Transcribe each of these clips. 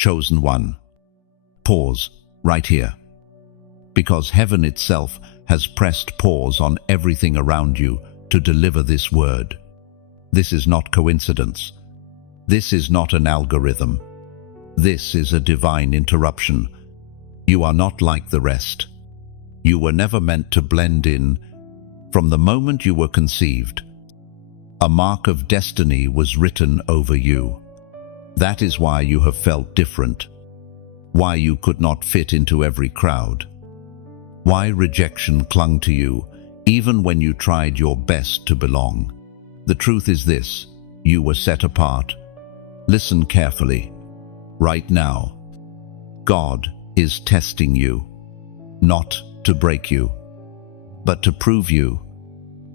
chosen one. Pause right here. Because heaven itself has pressed pause on everything around you to deliver this word. This is not coincidence. This is not an algorithm. This is a divine interruption. You are not like the rest. You were never meant to blend in. From the moment you were conceived, a mark of destiny was written over you. That is why you have felt different, why you could not fit into every crowd, why rejection clung to you even when you tried your best to belong. The truth is this: you were set apart. Listen carefully. Right now, God is testing you, not to break you, but to prove you.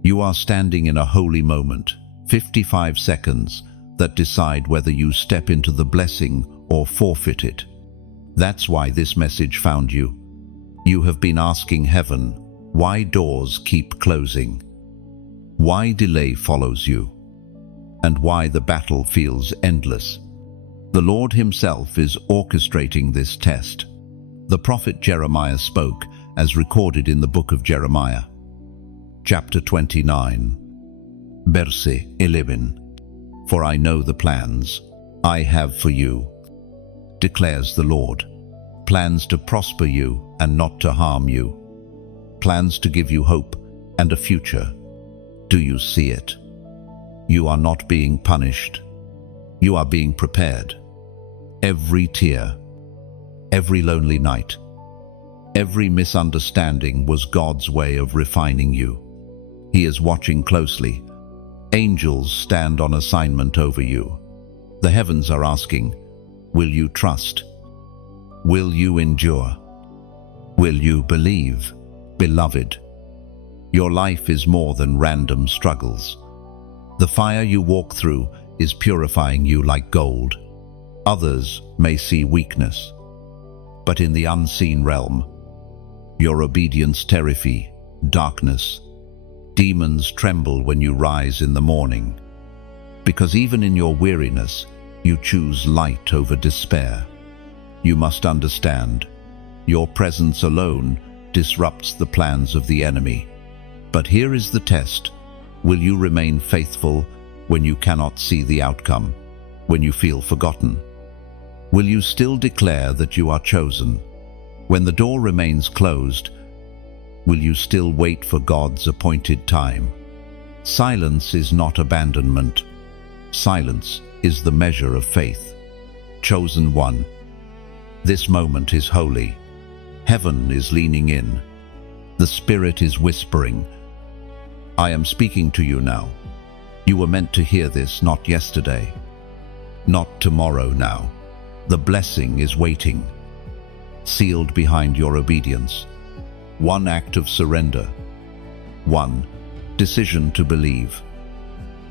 You are standing in a holy moment, 55 seconds, that decide whether you step into the blessing or forfeit it. That's why this message found you. You have been asking heaven, why doors keep closing? Why delay follows you? And why the battle feels endless? The Lord himself is orchestrating this test. The prophet Jeremiah spoke, as recorded in the book of Jeremiah. Chapter 29, verse 11. For I know the plans I have for you, declares the Lord. Plans to prosper you and not to harm you. Plans to give you hope and a future. Do you see it? You are not being punished. You are being prepared. Every tear, every lonely night, every misunderstanding was God's way of refining you. He is watching closely. Angels stand on assignment over you. The heavens are asking, will you trust? Will you endure? Will you believe? Beloved, your life is more than random struggles. The fire you walk through is purifying you like gold. Others may see weakness, but in the unseen realm, your obedience terrifies darkness. Demons tremble when you rise in the morning, because even in your weariness, you choose light over despair. You must understand, your presence alone disrupts the plans of the enemy. But here is the test. Will you remain faithful when you cannot see the outcome, when you feel forgotten? Will you still declare that you are chosen? When the door remains closed, will you still wait for God's appointed time? Silence is not abandonment. Silence is the measure of faith. Chosen one. This moment is holy. Heaven is leaning in. The Spirit is whispering, I am speaking to you now. You were meant to hear this not yesterday, not tomorrow now. The blessing is waiting, sealed behind your obedience. One act of surrender, one decision to believe,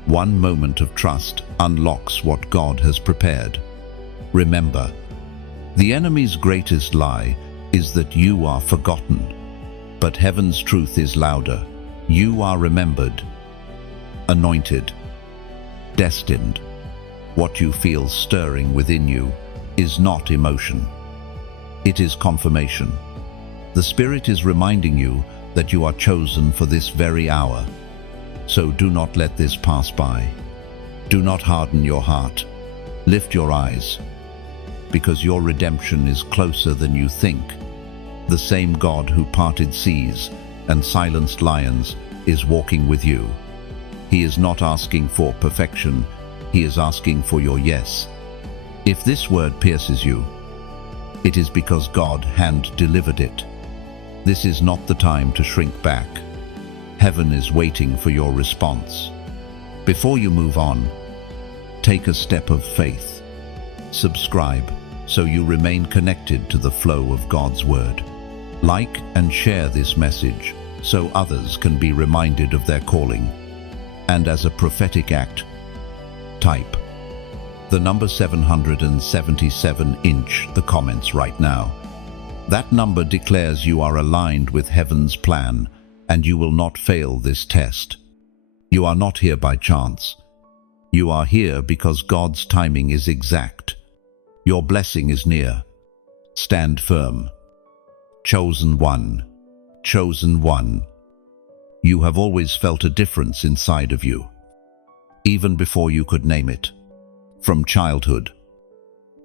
one moment of trust unlocks what God has prepared. Remember, the enemy's greatest lie is that you are forgotten, but heaven's truth is louder. You are remembered, anointed, destined. What you feel stirring within you is not emotion. It is confirmation. The Spirit is reminding you that you are chosen for this very hour. So do not let this pass by. Do not harden your heart. Lift your eyes, because your redemption is closer than you think. The same God who parted seas and silenced lions is walking with you. He is not asking for perfection. He is asking for your yes. If this word pierces you, it is because God hand-delivered it. This is not the time to shrink back. Heaven is waiting for your response. Before you move on, take a step of faith. Subscribe so you remain connected to the flow of God's word. Like and share this message so others can be reminded of their calling. And as a prophetic act, type the number 777 in the comments right now. That number declares you are aligned with heaven's plan, and you will not fail this test. You are not here by chance. You are here because God's timing is exact. Your blessing is near. Stand firm. Chosen one. Chosen one. You have always felt a difference inside of you, even before you could name it. From childhood,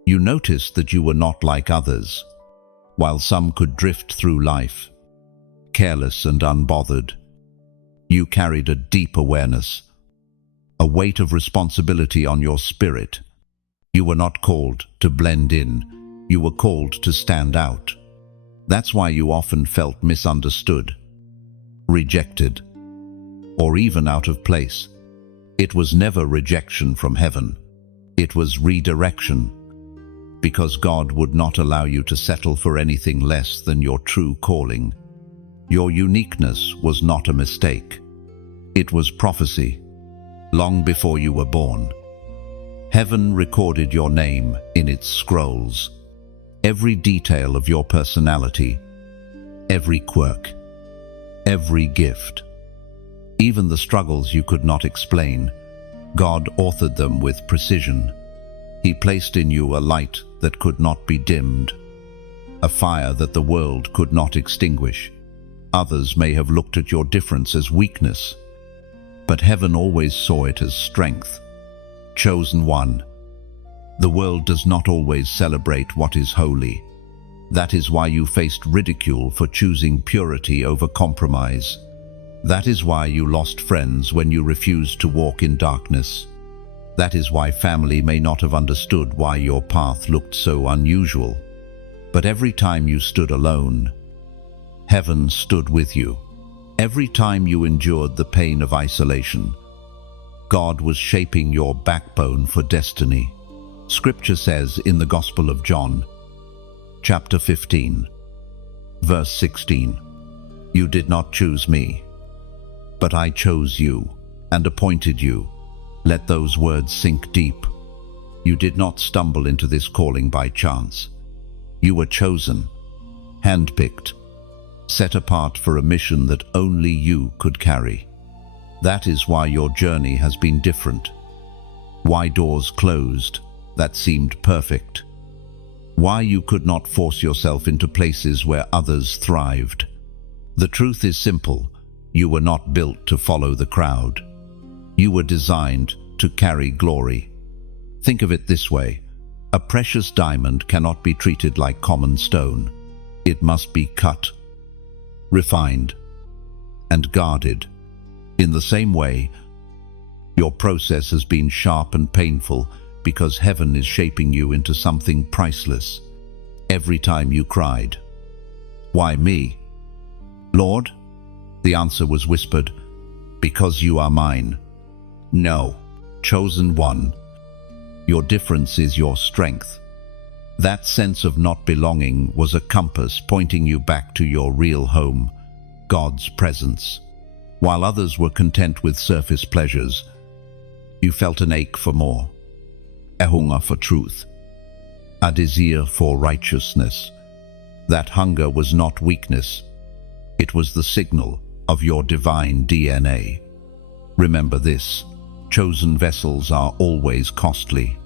you noticed that you were not like others. While some could drift through life, careless and unbothered, you carried a deep awareness, a weight of responsibility on your spirit. You were not called to blend in, you were called to stand out. That's why you often felt misunderstood, rejected, or even out of place. It was never rejection from heaven. It was redirection, because God would not allow you to settle for anything less than your true calling. Your uniqueness was not a mistake. It was prophecy, long before you were born. Heaven recorded your name in its scrolls. Every detail of your personality, every quirk, every gift, even the struggles you could not explain, God authored them with precision. He placed in you a light that could not be dimmed, a fire that the world could not extinguish. Others may have looked at your difference as weakness, but heaven always saw it as strength. Chosen one. The world does not always celebrate what is holy. That is why you faced ridicule for choosing purity over compromise. That is why you lost friends when you refused to walk in darkness. That is why family may not have understood why your path looked so unusual. But every time you stood alone, heaven stood with you. Every time you endured the pain of isolation, God was shaping your backbone for destiny. Scripture says in the Gospel of John, chapter 15, verse 16, "You did not choose me, but I chose you and appointed you." Let those words sink deep. You did not stumble into this calling by chance. You were chosen, handpicked, set apart for a mission that only you could carry. That is why your journey has been different. Why doors closed that seemed perfect. Why you could not force yourself into places where others thrived. The truth is simple. You were not built to follow the crowd. You were designed to carry glory. Think of it this way. A precious diamond cannot be treated like common stone. It must be cut, refined, and guarded. In the same way, your process has been sharp and painful because heaven is shaping you into something priceless. Every time you cried, "Why me, Lord?" the answer was whispered, "Because you are mine." No, chosen one. Your difference is your strength. That sense of not belonging was a compass pointing you back to your real home, God's presence. While others were content with surface pleasures, you felt an ache for more, a hunger for truth, a desire for righteousness. That hunger was not weakness. It was the signal of your divine DNA. Remember this. Chosen vessels are always costly.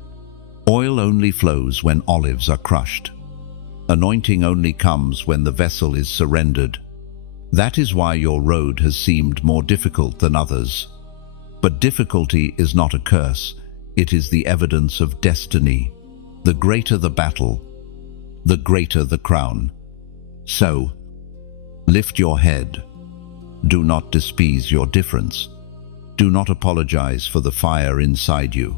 Oil only flows when olives are crushed. Anointing only comes when the vessel is surrendered. That is why your road has seemed more difficult than others. But difficulty is not a curse. It is the evidence of destiny. The greater the battle, the greater the crown. So, lift your head. Do not despise your difference. Do not apologize for the fire inside you.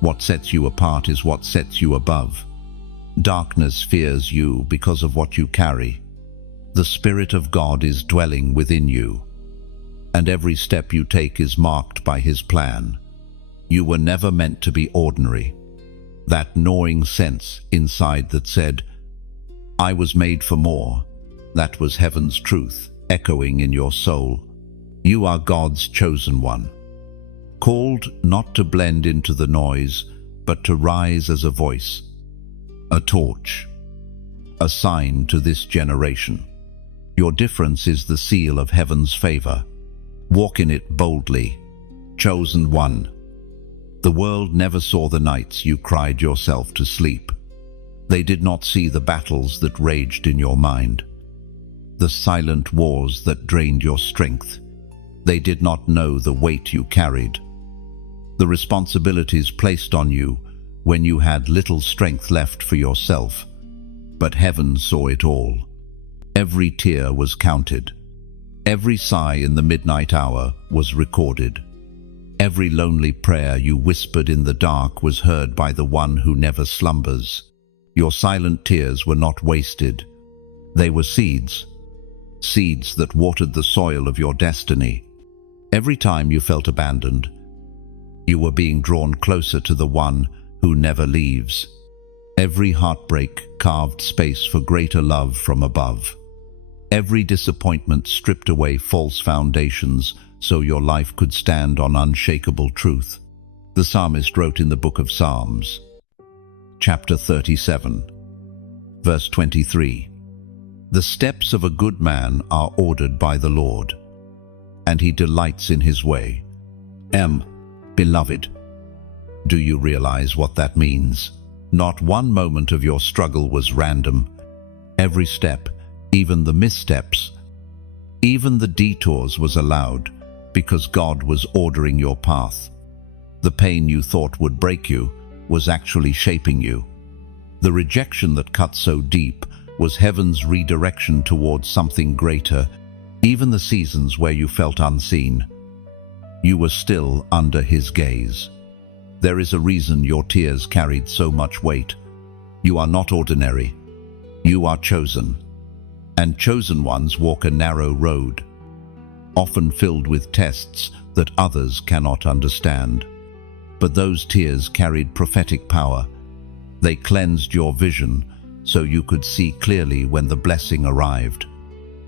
What sets you apart is what sets you above. Darkness fears you because of what you carry. The Spirit of God is dwelling within you, and every step you take is marked by His plan. You were never meant to be ordinary. That gnawing sense inside that said, "I was made for more," that was heaven's truth echoing in your soul. You are God's chosen one, called not to blend into the noise, but to rise as a voice, a torch, a sign to this generation. Your difference is the seal of heaven's favor. Walk in it boldly. Chosen one. The world never saw the nights you cried yourself to sleep. They did not see the battles that raged in your mind, the silent wars that drained your strength. They did not know the weight you carried, the responsibilities placed on you when you had little strength left for yourself. But heaven saw it all. Every tear was counted. Every sigh in the midnight hour was recorded. Every lonely prayer you whispered in the dark was heard by the one who never slumbers. Your silent tears were not wasted. They were seeds. Seeds that watered the soil of your destiny. Every time you felt abandoned, you were being drawn closer to the one who never leaves. Every heartbreak carved space for greater love from above. Every disappointment stripped away false foundations so your life could stand on unshakable truth. The psalmist wrote in the book of Psalms, chapter 37, verse 23, "The steps of a good man are ordered by the Lord, and he delights in his way." Beloved, do you realize what that means? Not one moment of your struggle was random. Every step, even the missteps, even the detours, was allowed because God was ordering your path. The pain you thought would break you was actually shaping you. The rejection that cut so deep was heaven's redirection towards something greater. Even the seasons where you felt unseen, you were still under his gaze. There is a reason your tears carried so much weight. You are not ordinary. You are chosen. And chosen ones walk a narrow road, often filled with tests that others cannot understand. But those tears carried prophetic power. They cleansed your vision so you could see clearly when the blessing arrived.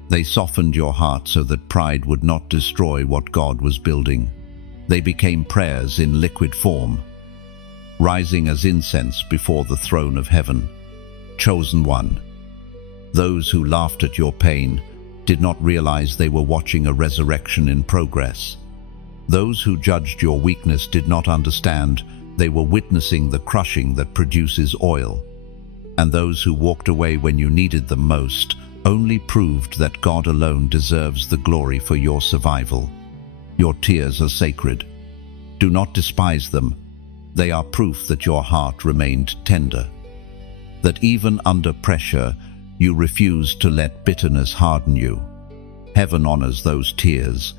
They softened your heart so that pride would not destroy what God was building. They became prayers in liquid form, rising as incense before the throne of heaven. Chosen one. Those who laughed at your pain did not realize they were watching a resurrection in progress. Those who judged your weakness did not understand they were witnessing the crushing that produces oil. And those who walked away when you needed them most only proved that God alone deserves the glory for your survival. Your tears are sacred. Do not despise them. They are proof that your heart remained tender, that even under pressure, you refused to let bitterness harden you. Heaven honors those tears,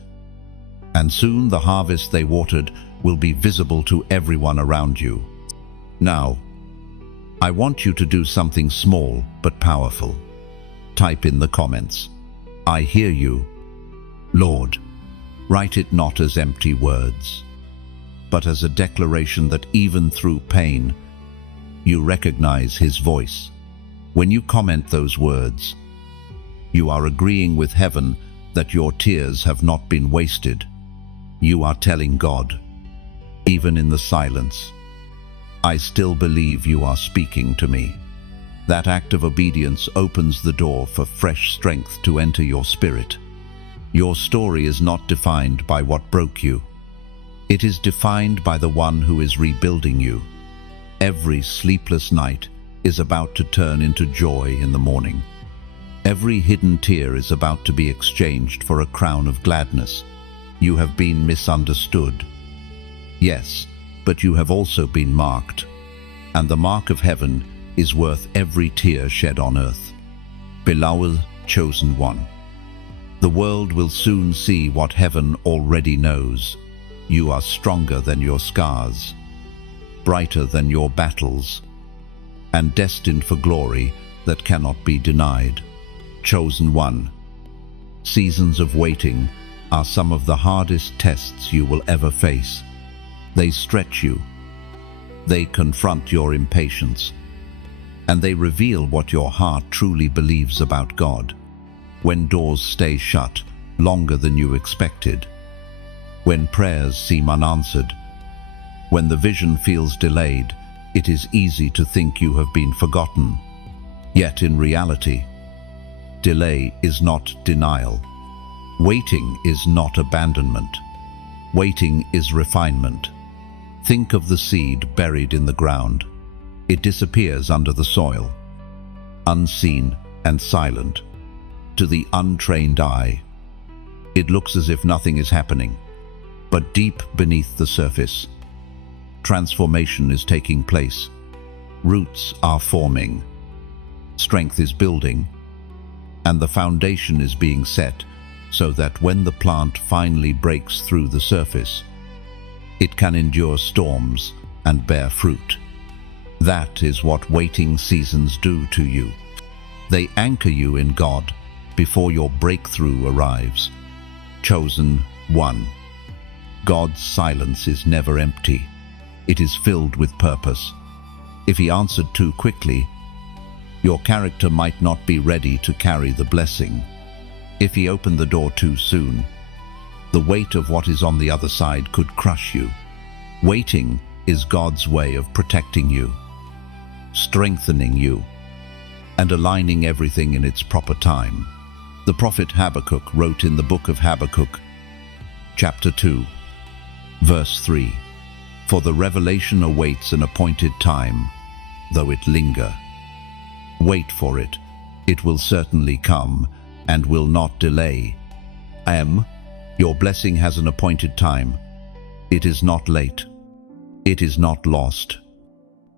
and soon the harvest they watered will be visible to everyone around you. Now, I want you to do something small but powerful. Type in the comments, "I hear you, Lord." Write it not as empty words, but as a declaration that even through pain, you recognize his voice. When you comment those words, you are agreeing with heaven that your tears have not been wasted. You are telling God, even in the silence, "I still believe you are speaking to me." That act of obedience opens the door for fresh strength to enter your spirit. Your story is not defined by what broke you. It is defined by the one who is rebuilding you. Every sleepless night is about to turn into joy in the morning. Every hidden tear is about to be exchanged for a crown of gladness. You have been misunderstood. Yes, but you have also been marked. And the mark of heaven is worth every tear shed on earth. Beloved, chosen one. The world will soon see what heaven already knows. You are stronger than your scars, brighter than your battles, and destined for glory that cannot be denied. Chosen one. Seasons of waiting are some of the hardest tests you will ever face. They stretch you. They confront your impatience. And they reveal what your heart truly believes about God. When doors stay shut longer than you expected, when prayers seem unanswered, when the vision feels delayed, it is easy to think you have been forgotten. Yet in reality, delay is not denial. Waiting is not abandonment. Waiting is refinement. Think of the seed buried in the ground. It disappears under the soil, unseen and silent. To the untrained eye, it looks as if nothing is happening. But deep beneath the surface, transformation is taking place. Roots are forming, strength is building, and the foundation is being set so that when the plant finally breaks through the surface, it can endure storms and bear fruit. That is what waiting seasons do to you. They anchor you in God before your breakthrough arrives. Chosen one. God's silence is never empty. It is filled with purpose. If He answered too quickly, your character might not be ready to carry the blessing. If He opened the door too soon, the weight of what is on the other side could crush you. Waiting is God's way of protecting you, strengthening you, and aligning everything in its proper time. The prophet Habakkuk wrote in the book of Habakkuk, chapter 2, verse 3, "For the revelation awaits an appointed time, though it linger. Wait for it, it will certainly come, and will not delay." Your blessing has an appointed time. It is not late. It is not lost.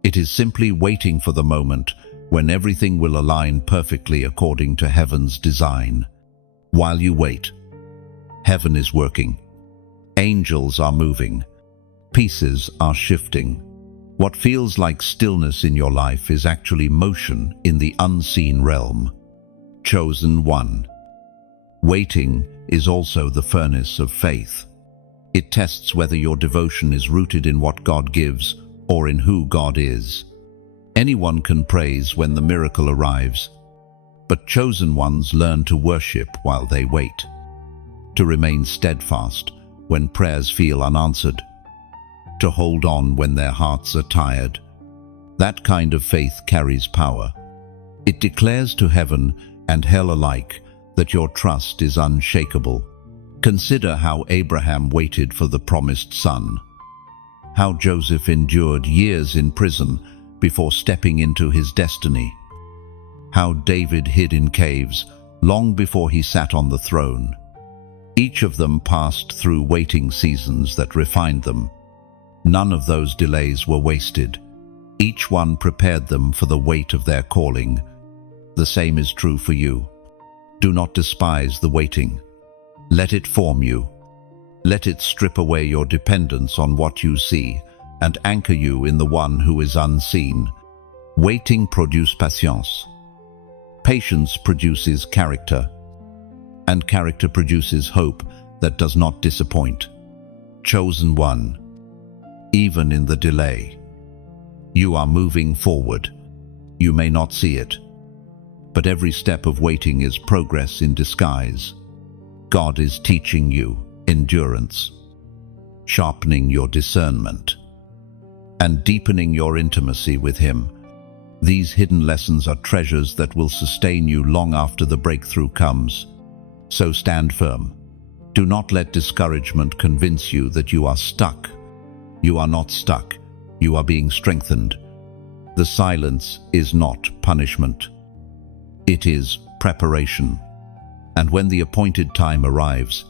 It is simply waiting for the moment when everything will align perfectly according to heaven's design. While you wait, heaven is working. Angels are moving. Pieces are shifting. What feels like stillness in your life is actually motion in the unseen realm. Chosen one. Waiting is also the furnace of faith. It tests whether your devotion is rooted in what God gives or in who God is. Anyone can praise when the miracle arrives, but chosen ones learn to worship while they wait, to remain steadfast when prayers feel unanswered, to hold on when their hearts are tired. That kind of faith carries power. It declares to heaven and hell alike that your trust is unshakable. Consider how Abraham waited for the promised son, how Joseph endured years in prison before stepping into his destiny, how David hid in caves long before he sat on the throne. Each of them passed through waiting seasons that refined them. None of those delays were wasted. Each one prepared them for the weight of their calling. The same is true for you. Do not despise the waiting. Let it form you. Let it strip away your dependence on what you see and anchor you in the one who is unseen. Waiting produces patience. Patience produces character, and character produces hope that does not disappoint. Chosen one. Even in the delay, you are moving forward. You may not see it, but every step of waiting is progress in disguise. God is teaching you endurance, sharpening your discernment, and deepening your intimacy with Him. These hidden lessons are treasures that will sustain you long after the breakthrough comes. So stand firm. Do not let discouragement convince you that you are stuck. You are not stuck. You are being strengthened. The silence is not punishment. It is preparation. And when the appointed time arrives,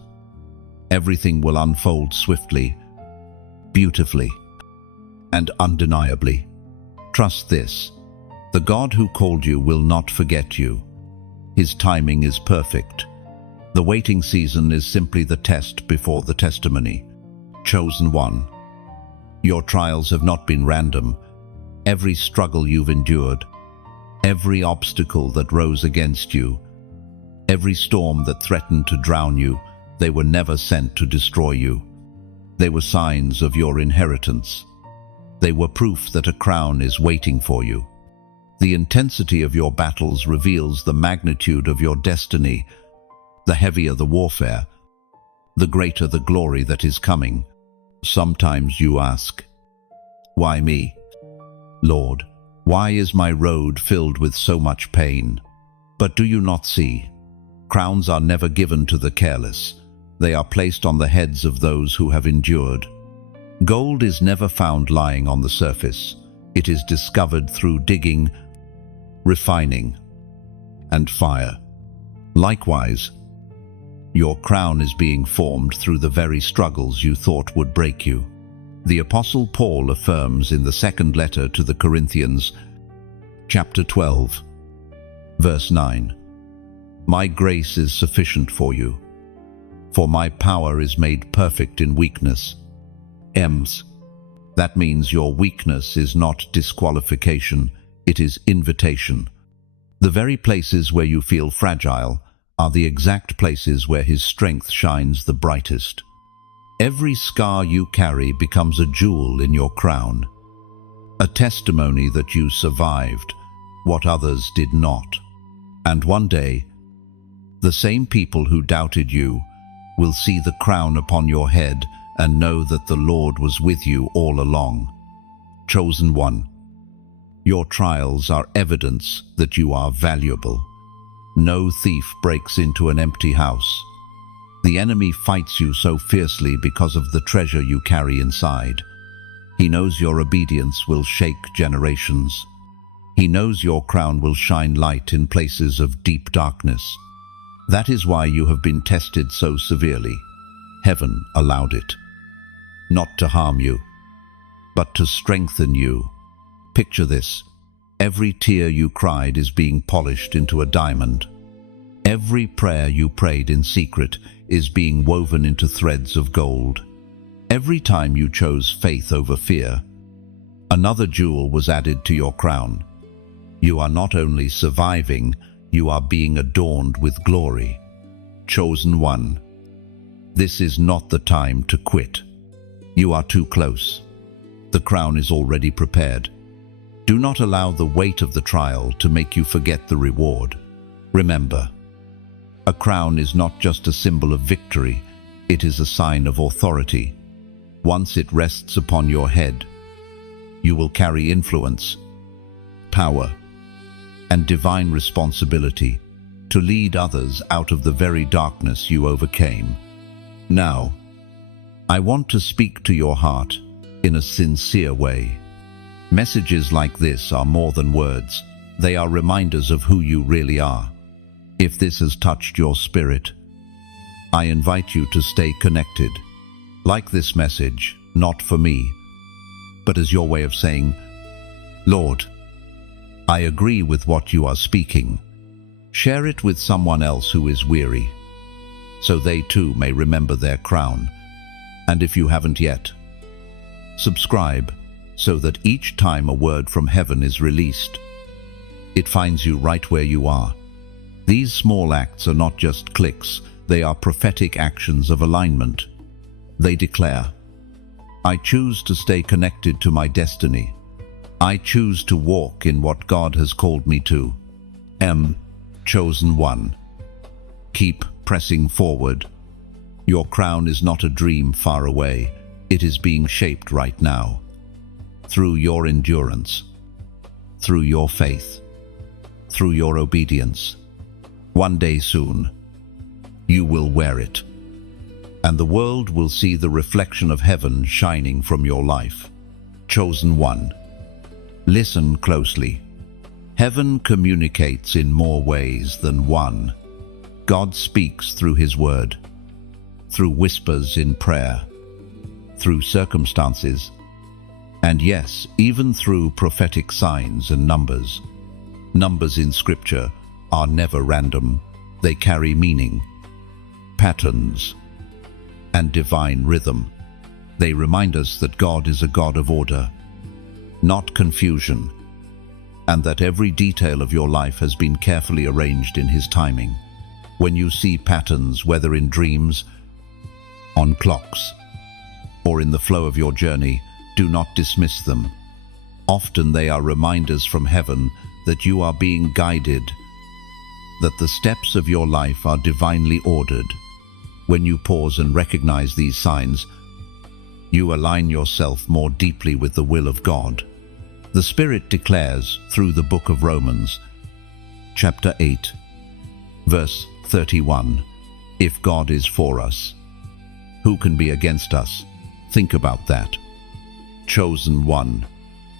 everything will unfold swiftly, beautifully, and undeniably. Trust this. The God who called you will not forget you. His timing is perfect. The waiting season is simply the test before the testimony. Chosen one. Your trials have not been random. Every struggle you've endured, every obstacle that rose against you, every storm that threatened to drown you, they were never sent to destroy you. They were signs of your inheritance. They were proof that a crown is waiting for you. The intensity of your battles reveals the magnitude of your destiny. The heavier the warfare, the greater the glory that is coming. Sometimes you ask, "Why me? Lord, why is my road filled with so much pain?" But do you not see? Crowns are never given to the careless. They are placed on the heads of those who have endured. Gold is never found lying on the surface. It is discovered through digging, refining, and fire. Likewise, your crown is being formed through the very struggles you thought would break you. The Apostle Paul affirms in the second letter to the Corinthians, chapter 12, verse 9, "My grace is sufficient for you, for my power is made perfect in weakness." That means your weakness is not disqualification, it is invitation. The very places where you feel fragile are the exact places where His strength shines the brightest. Every scar you carry becomes a jewel in your crown, a testimony that you survived what others did not. And one day, the same people who doubted you will see the crown upon your head and know that the Lord was with you all along. Chosen one, your trials are evidence that you are valuable. No thief breaks into an empty house. The enemy fights you so fiercely because of the treasure you carry inside. He knows your obedience will shake generations. He knows your crown will shine light in places of deep darkness. That is why you have been tested so severely. Heaven allowed it. Not to harm you, but to strengthen you. Picture this. Every tear you cried is being polished into a diamond. Every prayer you prayed in secret is being woven into threads of gold. Every time you chose faith over fear, another jewel was added to your crown. You are not only surviving, you are being adorned with glory. Chosen one, this is not the time to quit. You are too close. The crown is already prepared. Do not allow the weight of the trial to make you forget the reward. Remember, a crown is not just a symbol of victory, it is a sign of authority. Once it rests upon your head, you will carry influence, power, and divine responsibility to lead others out of the very darkness you overcame. Now, I want to speak to your heart in a sincere way. Messages like this are more than words. They are reminders of who you really are. If this has touched your spirit, I invite you to stay connected. Like this message, not for me, but as your way of saying, "Lord, I agree with what you are speaking." Share it with someone else who is weary, so they too may remember their crown. And if you haven't yet, subscribe so that each time a word from heaven is released, it finds you right where you are. These small acts are not just clicks, they are prophetic actions of alignment. They declare, I choose to stay connected to my destiny. I choose to walk in what God has called me to. Chosen one. Keep pressing forward. Your crown is not a dream far away. It is being shaped right now. Through your endurance, through your faith, through your obedience. One day soon, you will wear it, and the world will see the reflection of heaven shining from your life. Chosen one. Listen closely. Heaven communicates in more ways than one. God speaks through His word, through whispers in prayer, through circumstances, and yes, even through prophetic signs and numbers. Numbers in Scripture are never random. They carry meaning, patterns, and divine rhythm. They remind us that God is a God of order, not confusion, and that every detail of your life has been carefully arranged in His timing. When you see patterns, whether in dreams, on clocks, or in the flow of your journey, do not dismiss them. Often they are reminders from heaven that you are being guided, that the steps of your life are divinely ordered. When you pause and recognize these signs, you align yourself more deeply with the will of God. The Spirit declares through the book of Romans, chapter 8, verse 31, if God is for us, who can be against us? Think about that. Chosen one.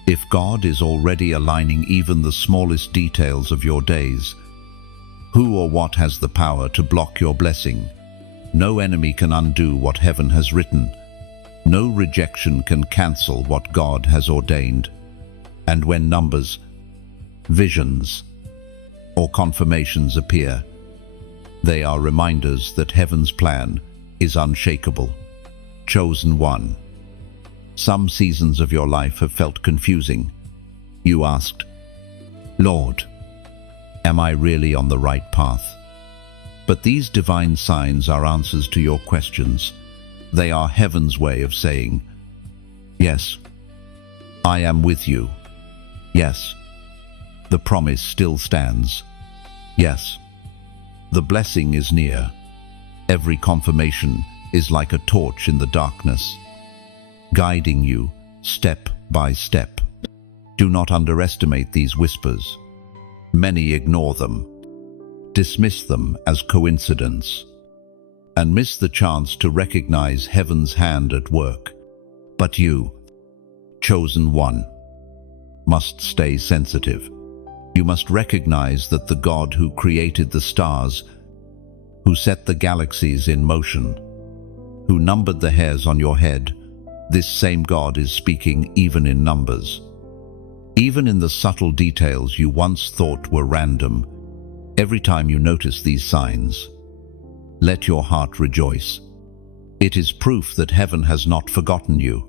If God is already aligning even the smallest details of your days, who or what has the power to block your blessing? No enemy can undo what heaven has written. No rejection can cancel what God has ordained. And when numbers, visions, or confirmations appear, they are reminders that heaven's plan is unshakable. Chosen one. Some seasons of your life have felt confusing. You asked, Lord, am I really on the right path? But these divine signs are answers to your questions. They are heaven's way of saying, yes, I am with you. Yes, the promise still stands. Yes, the blessing is near. Every confirmation is like a torch in the darkness, guiding you step by step. Do not underestimate these whispers. Many ignore them, dismiss them as coincidence, and miss the chance to recognize heaven's hand at work. But you, chosen one, must stay sensitive. You must recognize that the God who created the stars, who set the galaxies in motion, who numbered the hairs on your head, this same God is speaking even in numbers. Even in the subtle details you once thought were random, every time you notice these signs, let your heart rejoice. It is proof that heaven has not forgotten you.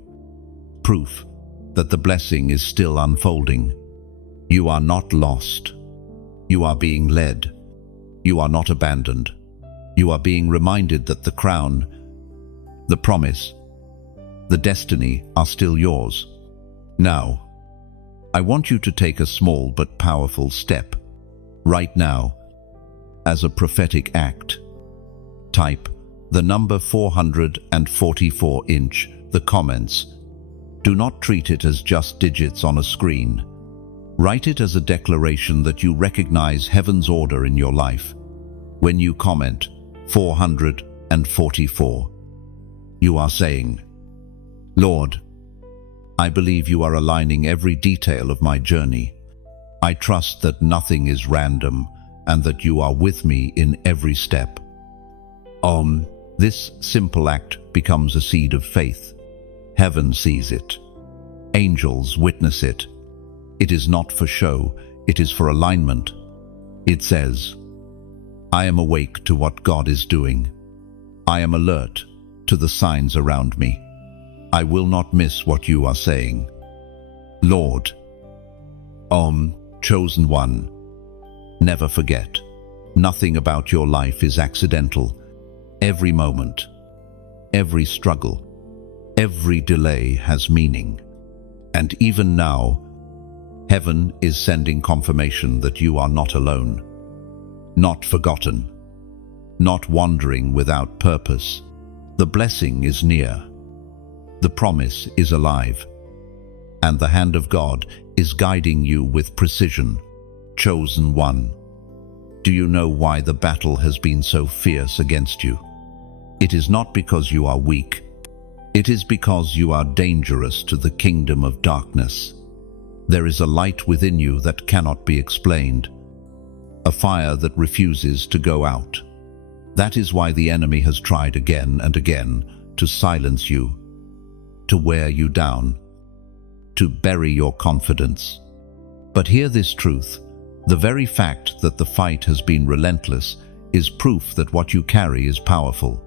Proof that the blessing is still unfolding. You are not lost. You are being led. You are not abandoned. You are being reminded that the crown, the promise, the destiny are still yours. Now, I want you to take a small but powerful step. Right now, as a prophetic act, type the number 444 inch, the comments. Do not treat it as just digits on a screen. Write it as a declaration that you recognize heaven's order in your life. When you comment 444, you are saying, Lord, I believe you are aligning every detail of my journey. I trust that nothing is random and that you are with me in every step. This simple act becomes a seed of faith. Heaven sees it. Angels witness it. It is not for show, it is for alignment. It says, I am awake to what God is doing. I am alert to the signs around me. I will not miss what you are saying. Lord, chosen one, never forget, nothing about your life is accidental. Every moment, every struggle, every delay has meaning. And even now, heaven is sending confirmation that you are not alone, not forgotten, not wandering without purpose. The blessing is near. The promise is alive, and the hand of God is guiding you with precision. Chosen one, do you know why the battle has been so fierce against you? It is not because you are weak. It is because you are dangerous to the kingdom of darkness. There is a light within you that cannot be explained, a fire that refuses to go out. That is why the enemy has tried again and again to silence you, to wear you down, to bury your confidence. But hear this truth: the very fact that the fight has been relentless is proof that what you carry is powerful.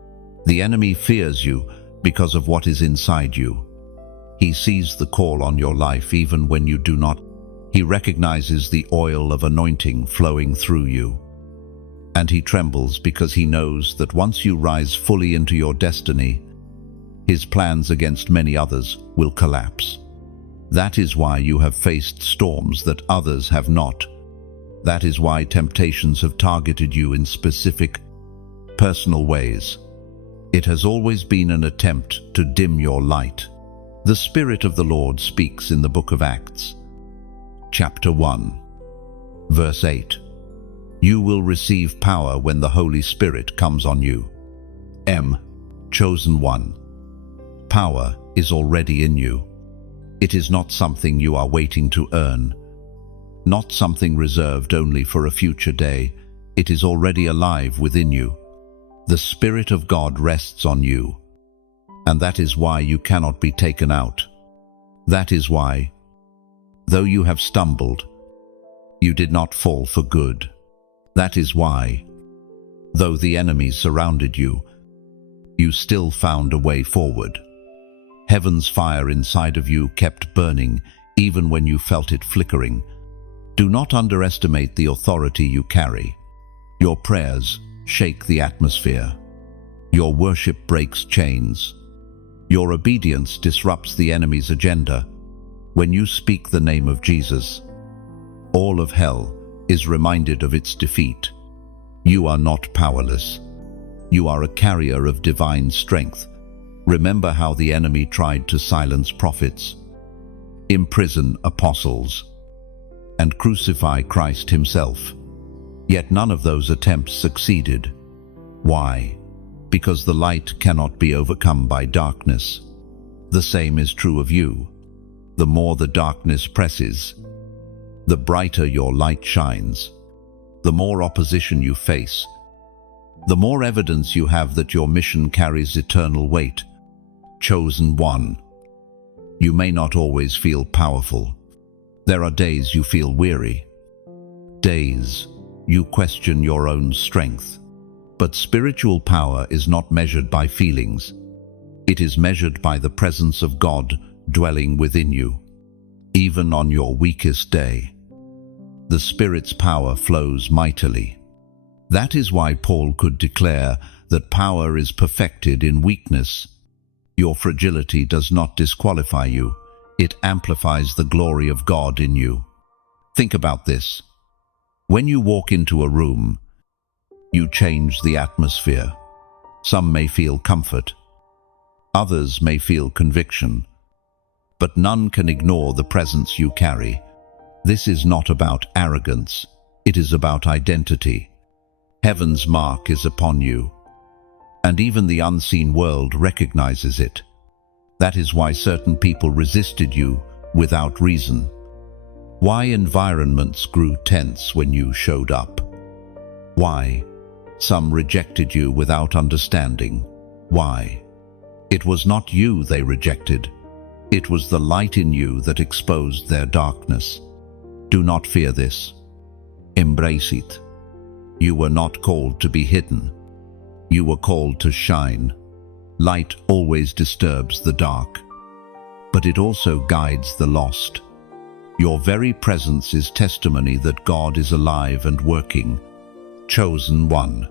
The enemy fears you because of what is inside you. He sees the call on your life even when you do not. He recognizes the oil of anointing flowing through you. And he trembles because he knows that once you rise fully into your destiny, his plans against many others will collapse. That is why you have faced storms that others have not. That is why temptations have targeted you in specific, personal ways. It has always been an attempt to dim your light. The Spirit of the Lord speaks in the book of Acts, chapter 1, verse 8. You will receive power when the Holy Spirit comes on you. Chosen one. Power is already in you. It is not something you are waiting to earn, not something reserved only for a future day. It is already alive within you. The Spirit of God rests on you, and that is why you cannot be taken out. That is why, though you have stumbled, you did not fall for good. That is why, though the enemy surrounded you, you still found a way forward. Heaven's fire inside of you kept burning even when you felt it flickering. Do not underestimate the authority you carry. Your prayers shake the atmosphere. Your worship breaks chains. Your obedience disrupts the enemy's agenda. When you speak the name of Jesus, all of hell is reminded of its defeat. You are not powerless. You are a carrier of divine strength. Remember how the enemy tried to silence prophets, imprison apostles, and crucify Christ himself. Yet none of those attempts succeeded. Why? Because the light cannot be overcome by darkness. The same is true of you. The more the darkness presses, the brighter your light shines. The more opposition you face, the more evidence you have that your mission carries eternal weight. Chosen one. You may not always feel powerful. There are days you feel weary. Days you question your own strength. But spiritual power is not measured by feelings. It is measured by the presence of God dwelling within you. Even on your weakest day, the Spirit's power flows mightily. That is why Paul could declare that power is perfected in weakness. Your fragility does not disqualify you. It amplifies the glory of God in you. Think about this. When you walk into a room, you change the atmosphere. Some may feel comfort. Others may feel conviction. But none can ignore the presence you carry. This is not about arrogance. It is about identity. Heaven's mark is upon you, and even the unseen world recognizes it. That is why certain people resisted you without reason. Why environments grew tense when you showed up. Why some rejected you without understanding. Why? It was not you they rejected. It was the light in you that exposed their darkness. Do not fear this. Embrace it. You were not called to be hidden. You were called to shine. Light always disturbs the dark, but it also guides the lost. Your very presence is testimony that God is alive and working. Chosen one.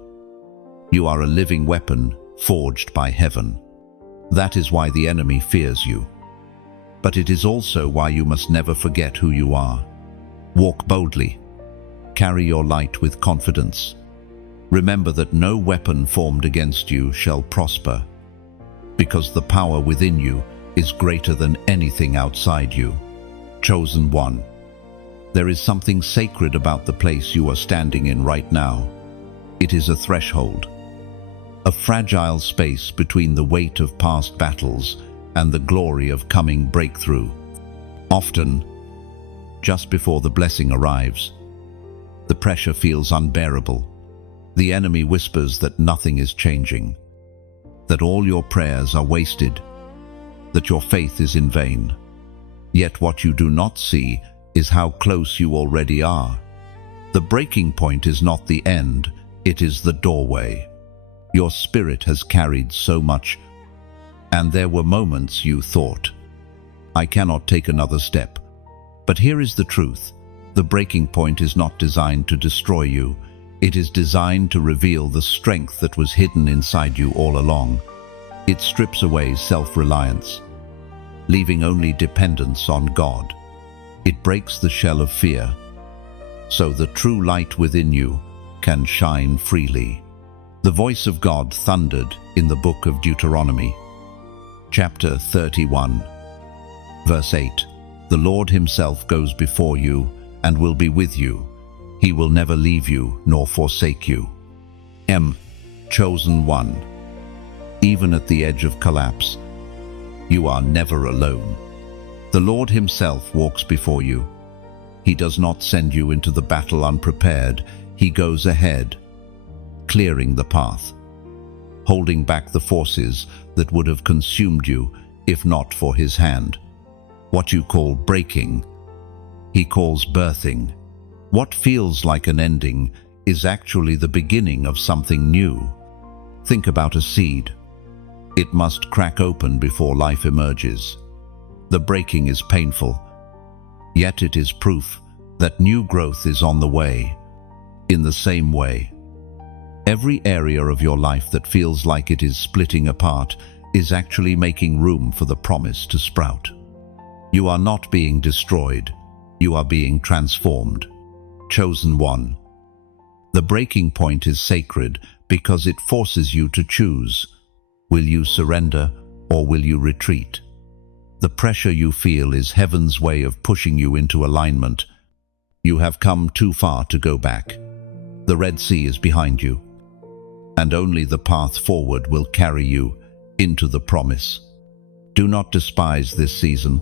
You are a living weapon forged by heaven. That is why the enemy fears you. But it is also why you must never forget who you are. Walk boldly. Carry your light with confidence. Remember that no weapon formed against you shall prosper, because the power within you is greater than anything outside you. Chosen one. There is something sacred about the place you are standing in right now. It is a threshold, a fragile space between the weight of past battles and the glory of coming breakthrough. Often, just before the blessing arrives, the pressure feels unbearable. The enemy whispers that nothing is changing, that all your prayers are wasted, that your faith is in vain. Yet what you do not see is how close you already are. The breaking point is not the end, it is the doorway. Your spirit has carried so much, and there were moments you thought, I cannot take another step. But here is the truth. The breaking point is not designed to destroy you. It is designed to reveal the strength that was hidden inside you all along. It strips away self-reliance, leaving only dependence on God. It breaks the shell of fear, so the true light within you can shine freely. The voice of God thundered in the book of Deuteronomy, chapter 31, verse 8. The Lord himself goes before you and will be with you. He will never leave you nor forsake you. Chosen one. Even at the edge of collapse, you are never alone. The Lord himself walks before you. He does not send you into the battle unprepared. He goes ahead, clearing the path, holding back the forces that would have consumed you if not for his hand. What you call breaking, he calls birthing. What feels like an ending is actually the beginning of something new. Think about a seed. It must crack open before life emerges. The breaking is painful, yet it is proof that new growth is on the way. In the same way, every area of your life that feels like it is splitting apart is actually making room for the promise to sprout. You are not being destroyed, you are being transformed. Chosen one. The breaking point is sacred because it forces you to choose. Will you surrender or will you retreat? The pressure you feel is heaven's way of pushing you into alignment. You have come too far to go back. The Red Sea is behind you, and only the path forward will carry you into the promise. Do not despise this season.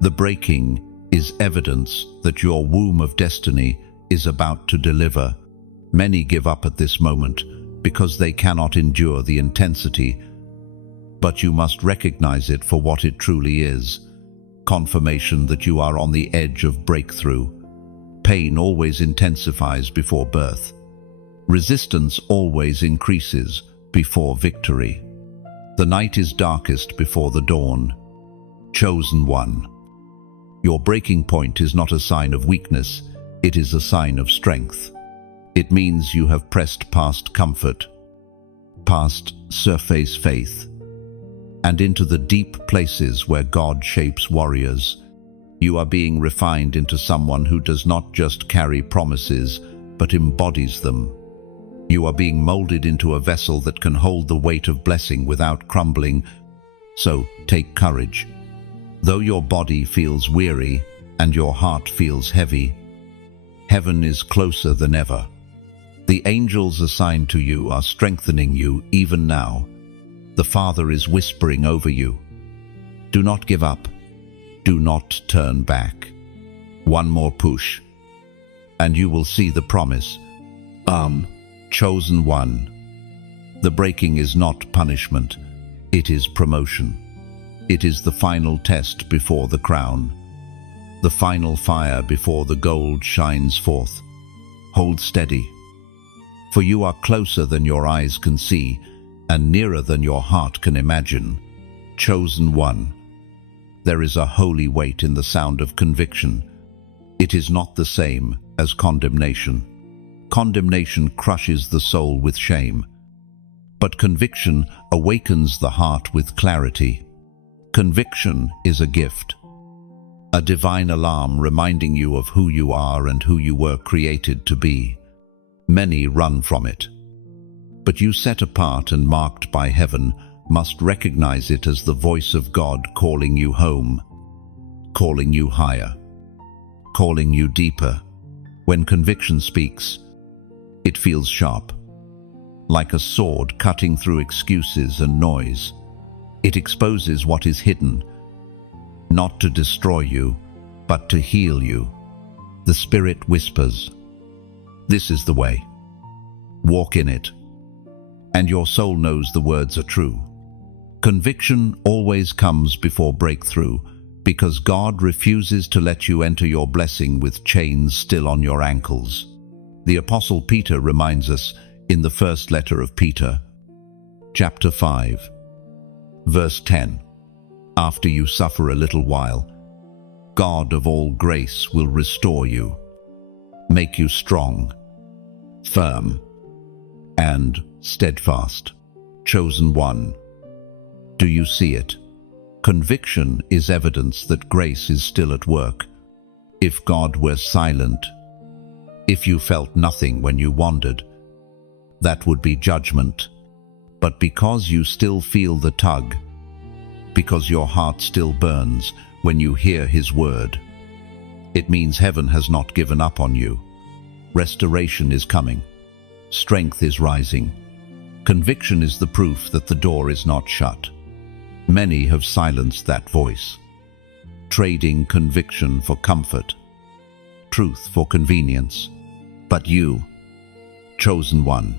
The breaking is evidence that your womb of destiny is about to deliver. Many give up at this moment because they cannot endure the intensity, but you must recognize it for what it truly is. Confirmation that you are on the edge of breakthrough. Pain always intensifies before birth. Resistance always increases before victory. The night is darkest before the dawn. Chosen one. Your breaking point is not a sign of weakness, it is a sign of strength. It means you have pressed past comfort, past surface faith, and into the deep places where God shapes warriors. You are being refined into someone who does not just carry promises, but embodies them. You are being molded into a vessel that can hold the weight of blessing without crumbling. So take courage. Though your body feels weary and your heart feels heavy, heaven is closer than ever. The angels assigned to you are strengthening you even now. The Father is whispering over you. Do not give up. Do not turn back. One more push, and you will see the promise. Chosen one. The breaking is not punishment, it is promotion. It is the final test before the crown, the final fire before the gold shines forth. Hold steady, for you are closer than your eyes can see and nearer than your heart can imagine. Chosen one. There is a holy weight in the sound of conviction. It is not the same as condemnation. Condemnation crushes the soul with shame, but conviction awakens the heart with clarity. Conviction is a gift, a divine alarm reminding you of who you are and who you were created to be. Many run from it, but you, set apart and marked by heaven, must recognize it as the voice of God calling you home, calling you higher, calling you deeper. When conviction speaks, it feels sharp, like a sword cutting through excuses and noise. It exposes what is hidden, not to destroy you, but to heal you. The Spirit whispers, "This is the way. Walk in it." And your soul knows the words are true. Conviction always comes before breakthrough, because God refuses to let you enter your blessing with chains still on your ankles. The Apostle Peter reminds us in the first letter of Peter, chapter 5, verse 10, "After you suffer a little while, God of all grace will restore you, make you strong, firm, and steadfast." Chosen one. Do you see it? Conviction is evidence that grace is still at work. If God were silent, if you felt nothing when you wandered, that would be judgment. But because you still feel the tug, because your heart still burns when you hear His word, it means heaven has not given up on you. Restoration is coming. Strength is rising. Conviction is the proof that the door is not shut. Many have silenced that voice. trading conviction for comfort, truth for convenience. But you, chosen one,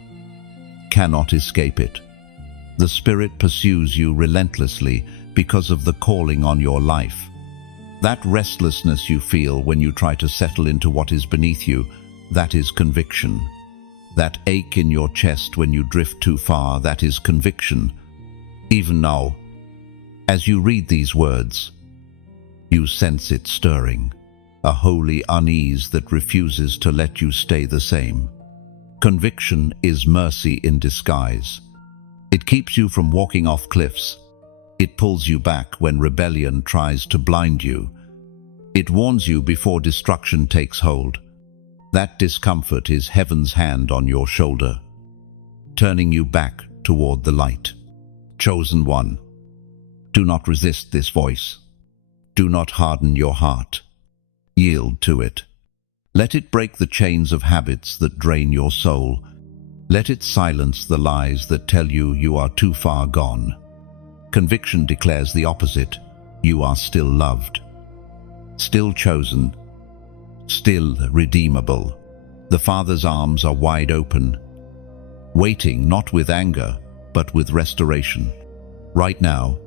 cannot escape it. The Spirit pursues you relentlessly because of the calling on your life. That restlessness you feel when you try to settle into what is beneath you, that is conviction. That ache in your chest when you drift too far, that is conviction. Even now, as you read these words, you sense it stirring, a holy unease that refuses to let you stay the same. Conviction is mercy in disguise. It keeps you from walking off cliffs. It pulls you back when rebellion tries to blind you. It warns you before destruction takes hold. That discomfort is heaven's hand on your shoulder, turning you back toward the light. Chosen one, do not resist this voice. Do not harden your heart. Yield to it. Let it break the chains of habits that drain your soul. Let it silence the lies that tell you you are too far gone. Conviction declares the opposite. You are still loved, still chosen, still redeemable. The Father's arms are wide open, waiting not with anger, but with restoration. Right now,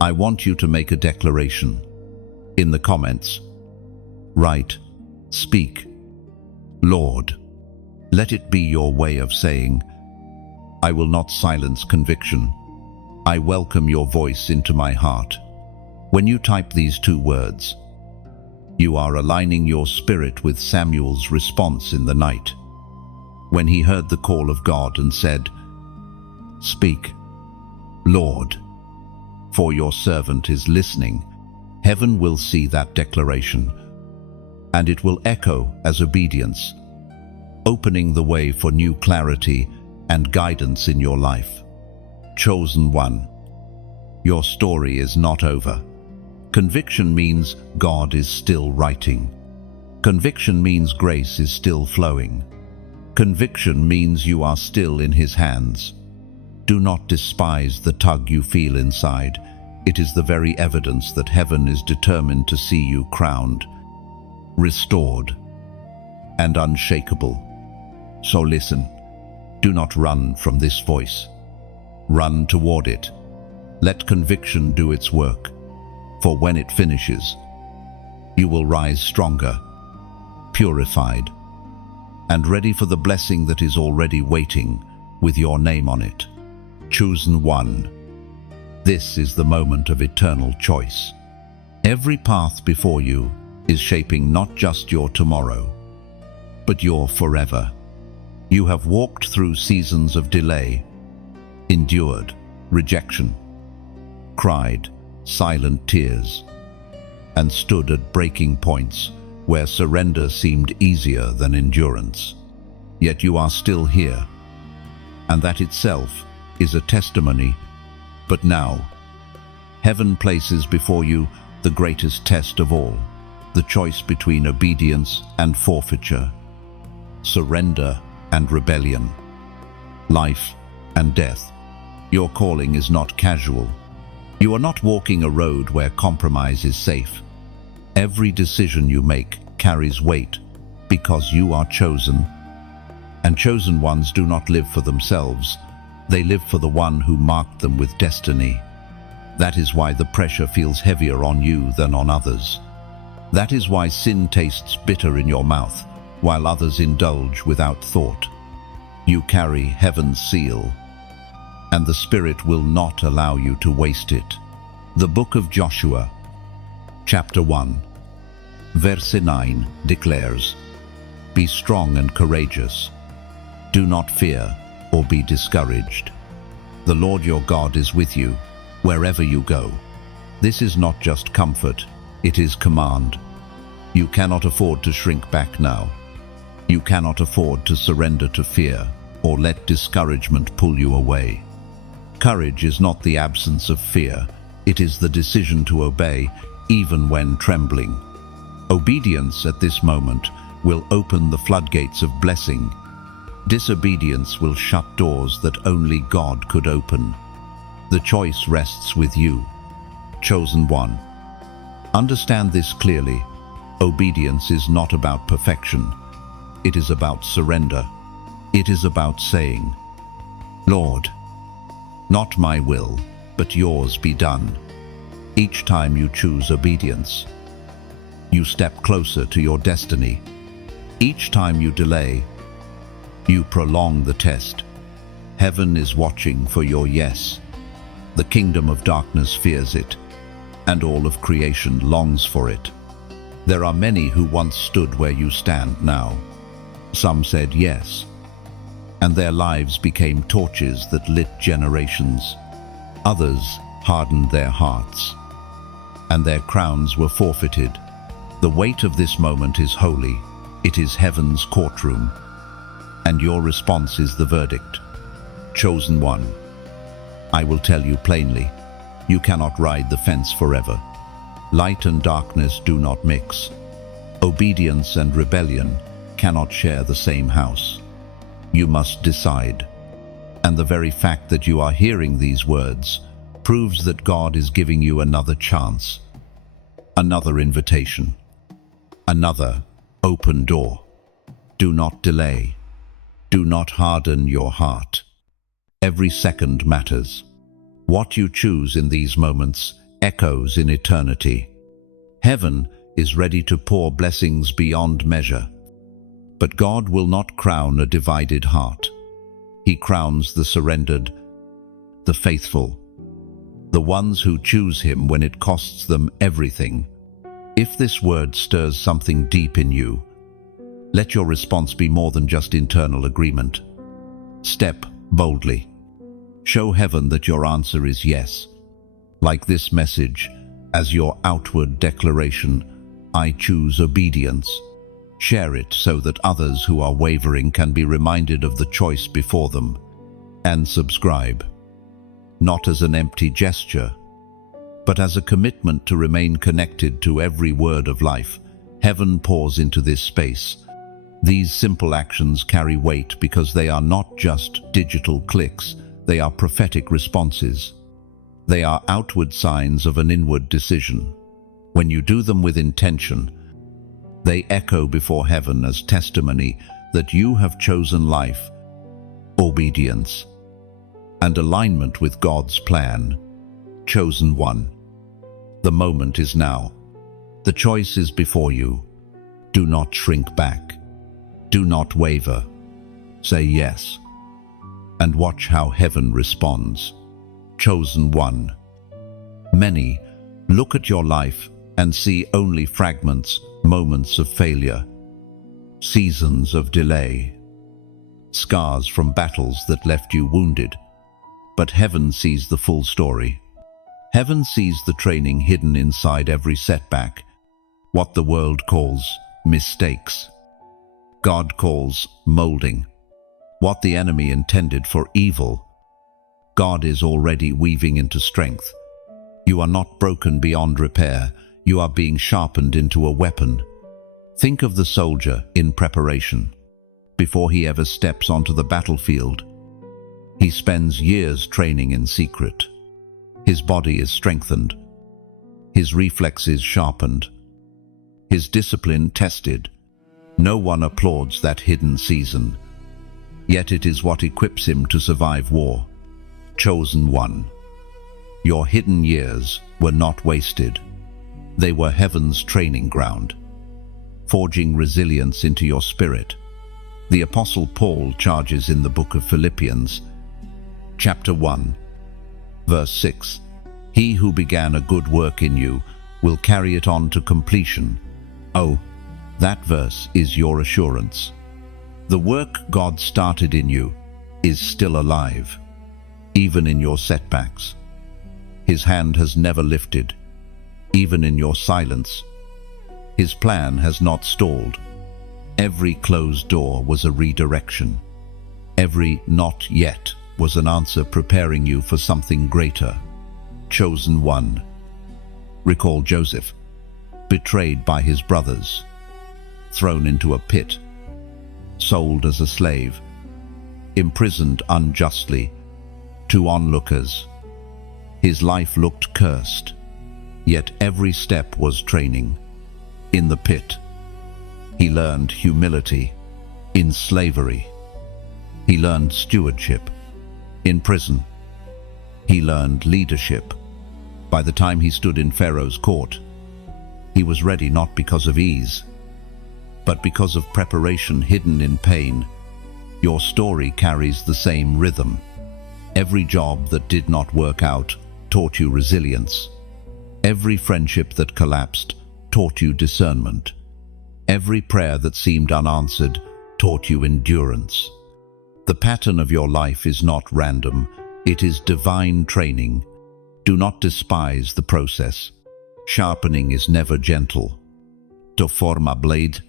I want you to make a declaration. In the comments, write, speak, Lord. Let it be your way of saying, I will not silence conviction. I welcome your voice into my heart. When you type these two words, you are aligning your spirit with Samuel's response in the night, when he heard the call of God and said, Speak, Lord, for your servant is listening. Heaven will see that declaration, and it will echo as obedience, opening the way for new clarity and guidance in your life. Chosen one, your story is not over. Conviction means God is still writing. Conviction means grace is still flowing. Conviction means you are still in His hands. Do not despise the tug you feel inside. It is the very evidence that heaven is determined to see you crowned, restored, and unshakable. So listen, do not run from this voice. Run toward it. Let conviction do its work, for when it finishes, you will rise stronger, purified, and ready for the blessing that is already waiting with your name on it. Chosen one, this is the moment of eternal choice. Every path before you is shaping not just your tomorrow, but your forever. You have walked through seasons of delay, endured rejection, cried silent tears, and stood at breaking points where surrender seemed easier than endurance. Yet you are still here, and that itself is a testimony. But now, heaven places before you the greatest test of all, the choice between obedience and forfeiture, surrender and rebellion, life and death. Your calling is not casual. You are not walking a road where compromise is safe. Every decision you make carries weight because you are chosen. And chosen ones do not live for themselves. They live for the one who marked them with destiny. That is why the pressure feels heavier on you than on others. That is why sin tastes bitter in your mouth, while others indulge without thought. You carry heaven's seal, and the Spirit will not allow you to waste it. The book of Joshua, chapter 1, verse 9 declares, Be strong and courageous. Do not fear or be discouraged. The Lord your God is with you wherever you go. This is not just comfort, it is command. You cannot afford to shrink back now. You cannot afford to surrender to fear or let discouragement pull you away. Courage is not the absence of fear, it is the decision to obey even when trembling. Obedience at this moment will open the floodgates of blessing. Disobedience will shut doors that only God could open. The choice rests with you, chosen one. Understand this clearly. Obedience is not about perfection. It is about surrender. It is about saying, Lord, not my will, but yours be done. Each time you choose obedience, you step closer to your destiny. Each time you delay, you prolong the test. Heaven is watching for your yes. The kingdom of darkness fears it, and all of creation longs for it. There are many who once stood where you stand now. Some said yes, and their lives became torches that lit generations. Others hardened their hearts, and their crowns were forfeited. The weight of this moment is holy. It is heaven's courtroom, and your response is the verdict. Chosen one, I will tell you plainly, you cannot ride the fence forever. Light and darkness do not mix. Obedience and rebellion cannot share the same house. You must decide. And the very fact that you are hearing these words proves that God is giving you another chance, another invitation, another open door. Do not delay. Do not harden your heart. Every second matters. What you choose in these moments echoes in eternity. Heaven is ready to pour blessings beyond measure. But God will not crown a divided heart. He crowns the surrendered, the faithful, the ones who choose Him when it costs them everything. If this word stirs something deep in you, let your response be more than just internal agreement. Step boldly. Show heaven that your answer is yes. Like this message, as your outward declaration, I choose obedience. Share it so that others who are wavering can be reminded of the choice before them. And subscribe. Not as an empty gesture, but as a commitment to remain connected to every word of life. Heaven pours into this space. These simple actions carry weight because they are not just digital clicks, they are prophetic responses. They are outward signs of an inward decision. When you do them with intention, they echo before heaven as testimony that you have chosen life, obedience, and alignment with God's plan. Chosen one. The moment is now. The choice is before you. Do not shrink back. Do not waver. Say yes. And watch how heaven responds. Chosen one. Many look at your life and see only fragments, moments of failure, seasons of delay, scars from battles that left you wounded. But heaven sees the full story. Heaven sees the training hidden inside every setback, what the world calls mistakes. God calls molding. What the enemy intended for evil, God is already weaving into strength. You are not broken beyond repair. You are being sharpened into a weapon. Think of the soldier in preparation. Before he ever steps onto the battlefield, he spends years training in secret. His body is strengthened, his reflexes sharpened, his discipline tested. No one applauds that hidden season, yet it is what equips him to survive war. Chosen one. Your hidden years were not wasted. They were heaven's training ground, forging resilience into your spirit. The Apostle Paul charges in the book of Philippians, chapter 1, verse 6, He who began a good work in you will carry it on to completion. Oh, that verse is your assurance. The work God started in you is still alive, even in your setbacks. His hand has never lifted, even in your silence. His plan has not stalled. Every closed door was a redirection. Every not yet was an answer preparing you for something greater. Chosen one. Recall Joseph, betrayed by his brothers, thrown into a pit, sold as a slave, imprisoned unjustly to onlookers. His life looked cursed, Yet every step was training. In the pit, he learned humility. In slavery, he learned stewardship. In prison, he learned leadership. By the time he stood in Pharaoh's court, he was ready not because of ease, but because of preparation hidden in pain. Your story carries the same rhythm. Every job that did not work out taught you resilience. Every friendship that collapsed taught you discernment. Every prayer that seemed unanswered taught you endurance. The pattern of your life is not random, it is divine training. Do not despise the process. Sharpening is never gentle. To form a blade,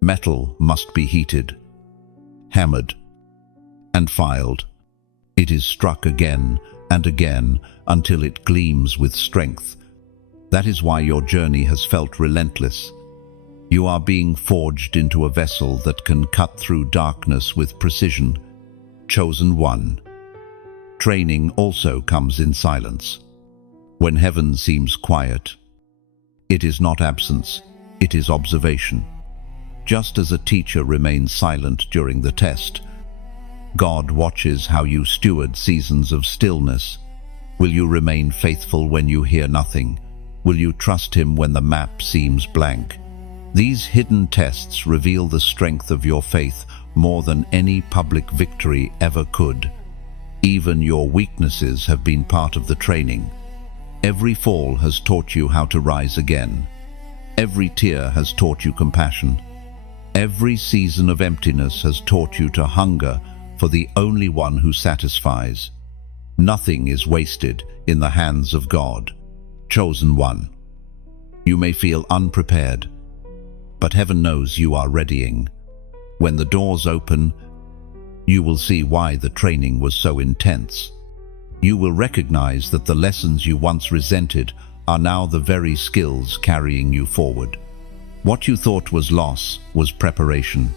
metal must be heated, hammered, and filed. It is struck again and again until it gleams with strength. That is why your journey has felt relentless. You are being forged into a vessel that can cut through darkness with precision. Chosen one. Training also comes in silence. When heaven seems quiet, it is not absence, it is observation. Just as a teacher remains silent during the test, God watches how you steward seasons of stillness. Will you remain faithful when you hear nothing? Will you trust Him when the map seems blank? These hidden tests reveal the strength of your faith more than any public victory ever could. Even your weaknesses have been part of the training. Every fall has taught you how to rise again. Every tear has taught you compassion. Every season of emptiness has taught you to hunger for the only one who satisfies. Nothing is wasted in the hands of God. Chosen one. You may feel unprepared, but heaven knows you are readying. When the doors open, you will see why the training was so intense. You will recognize that the lessons you once resented are now the very skills carrying you forward. What you thought was loss was preparation.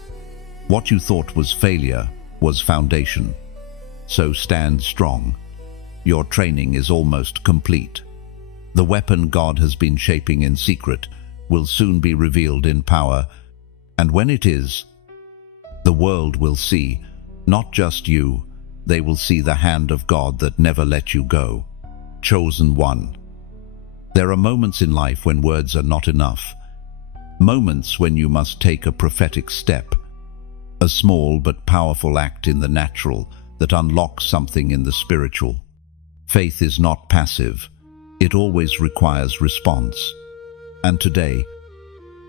What you thought was failure was foundation. So stand strong. Your training is almost complete. The weapon God has been shaping in secret will soon be revealed in power, and when it is, the world will see, not just you, they will see the hand of God that never let you go. Chosen one. There are moments in life when words are not enough. Moments when you must take a prophetic step, a small but powerful act in the natural that unlocks something in the spiritual. Faith is not passive. It always requires response. And today,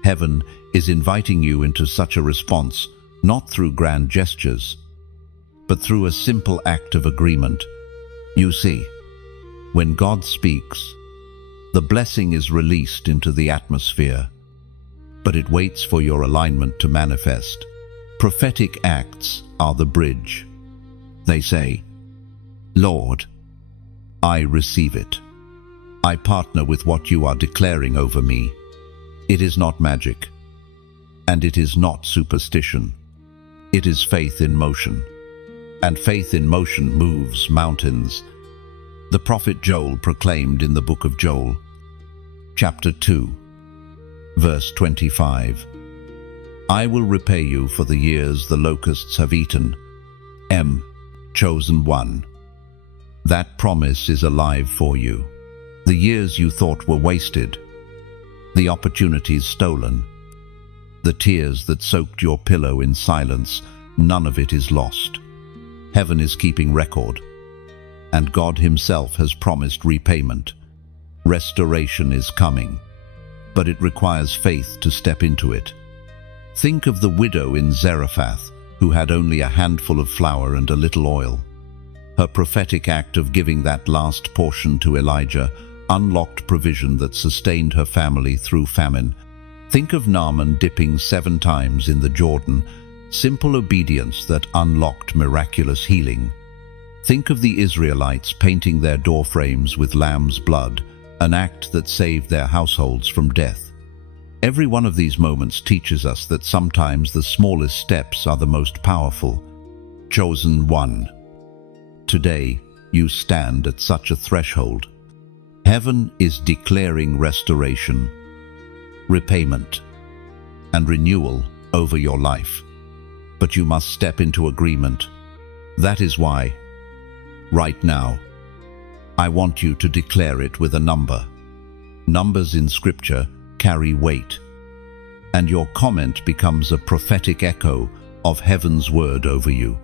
heaven is inviting you into such a response, not through grand gestures, but through a simple act of agreement. You see, when God speaks, the blessing is released into the atmosphere, but it waits for your alignment to manifest. Prophetic acts are the bridge. They say, Lord, I receive it. I partner with what you are declaring over me. It is not magic, and it is not superstition. It is faith in motion, and faith in motion moves mountains. The prophet Joel proclaimed in the book of Joel, chapter 2, verse 25, I will repay you for the years the locusts have eaten. Chosen one. That promise is alive for you. The years you thought were wasted, the opportunities stolen, the tears that soaked your pillow in silence, none of it is lost. Heaven is keeping record, and God Himself has promised repayment. Restoration is coming, but it requires faith to step into it. Think of the widow in Zarephath, who had only a handful of flour and a little oil. Her prophetic act of giving that last portion to Elijah unlocked provision that sustained her family through famine. Think of Naaman dipping 7 times in the Jordan, simple obedience that unlocked miraculous healing. Think of the Israelites painting their doorframes with lamb's blood, an act that saved their households from death. Every one of these moments teaches us that sometimes the smallest steps are the most powerful. Chosen one. Today, you stand at such a threshold. Heaven is declaring restoration, repayment, and renewal over your life. But you must step into agreement. That is why, right now, I want you to declare it with a number. Numbers in Scripture carry weight, and your comment becomes a prophetic echo of heaven's word over you.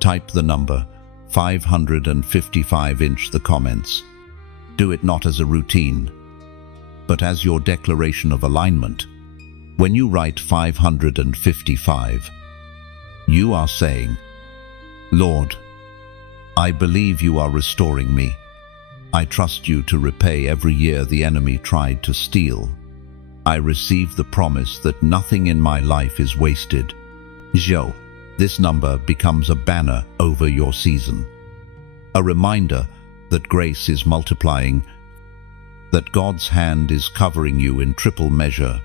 Type the number 555 in the comments. Do it not as a routine, but as your declaration of alignment. When you write 555, you are saying, Lord, I believe you are restoring me. I trust you to repay every year the enemy tried to steal. I receive the promise that nothing in my life is wasted. Jo, this number becomes a banner over your season, a reminder that grace is multiplying, that God's hand is covering you in triple measure,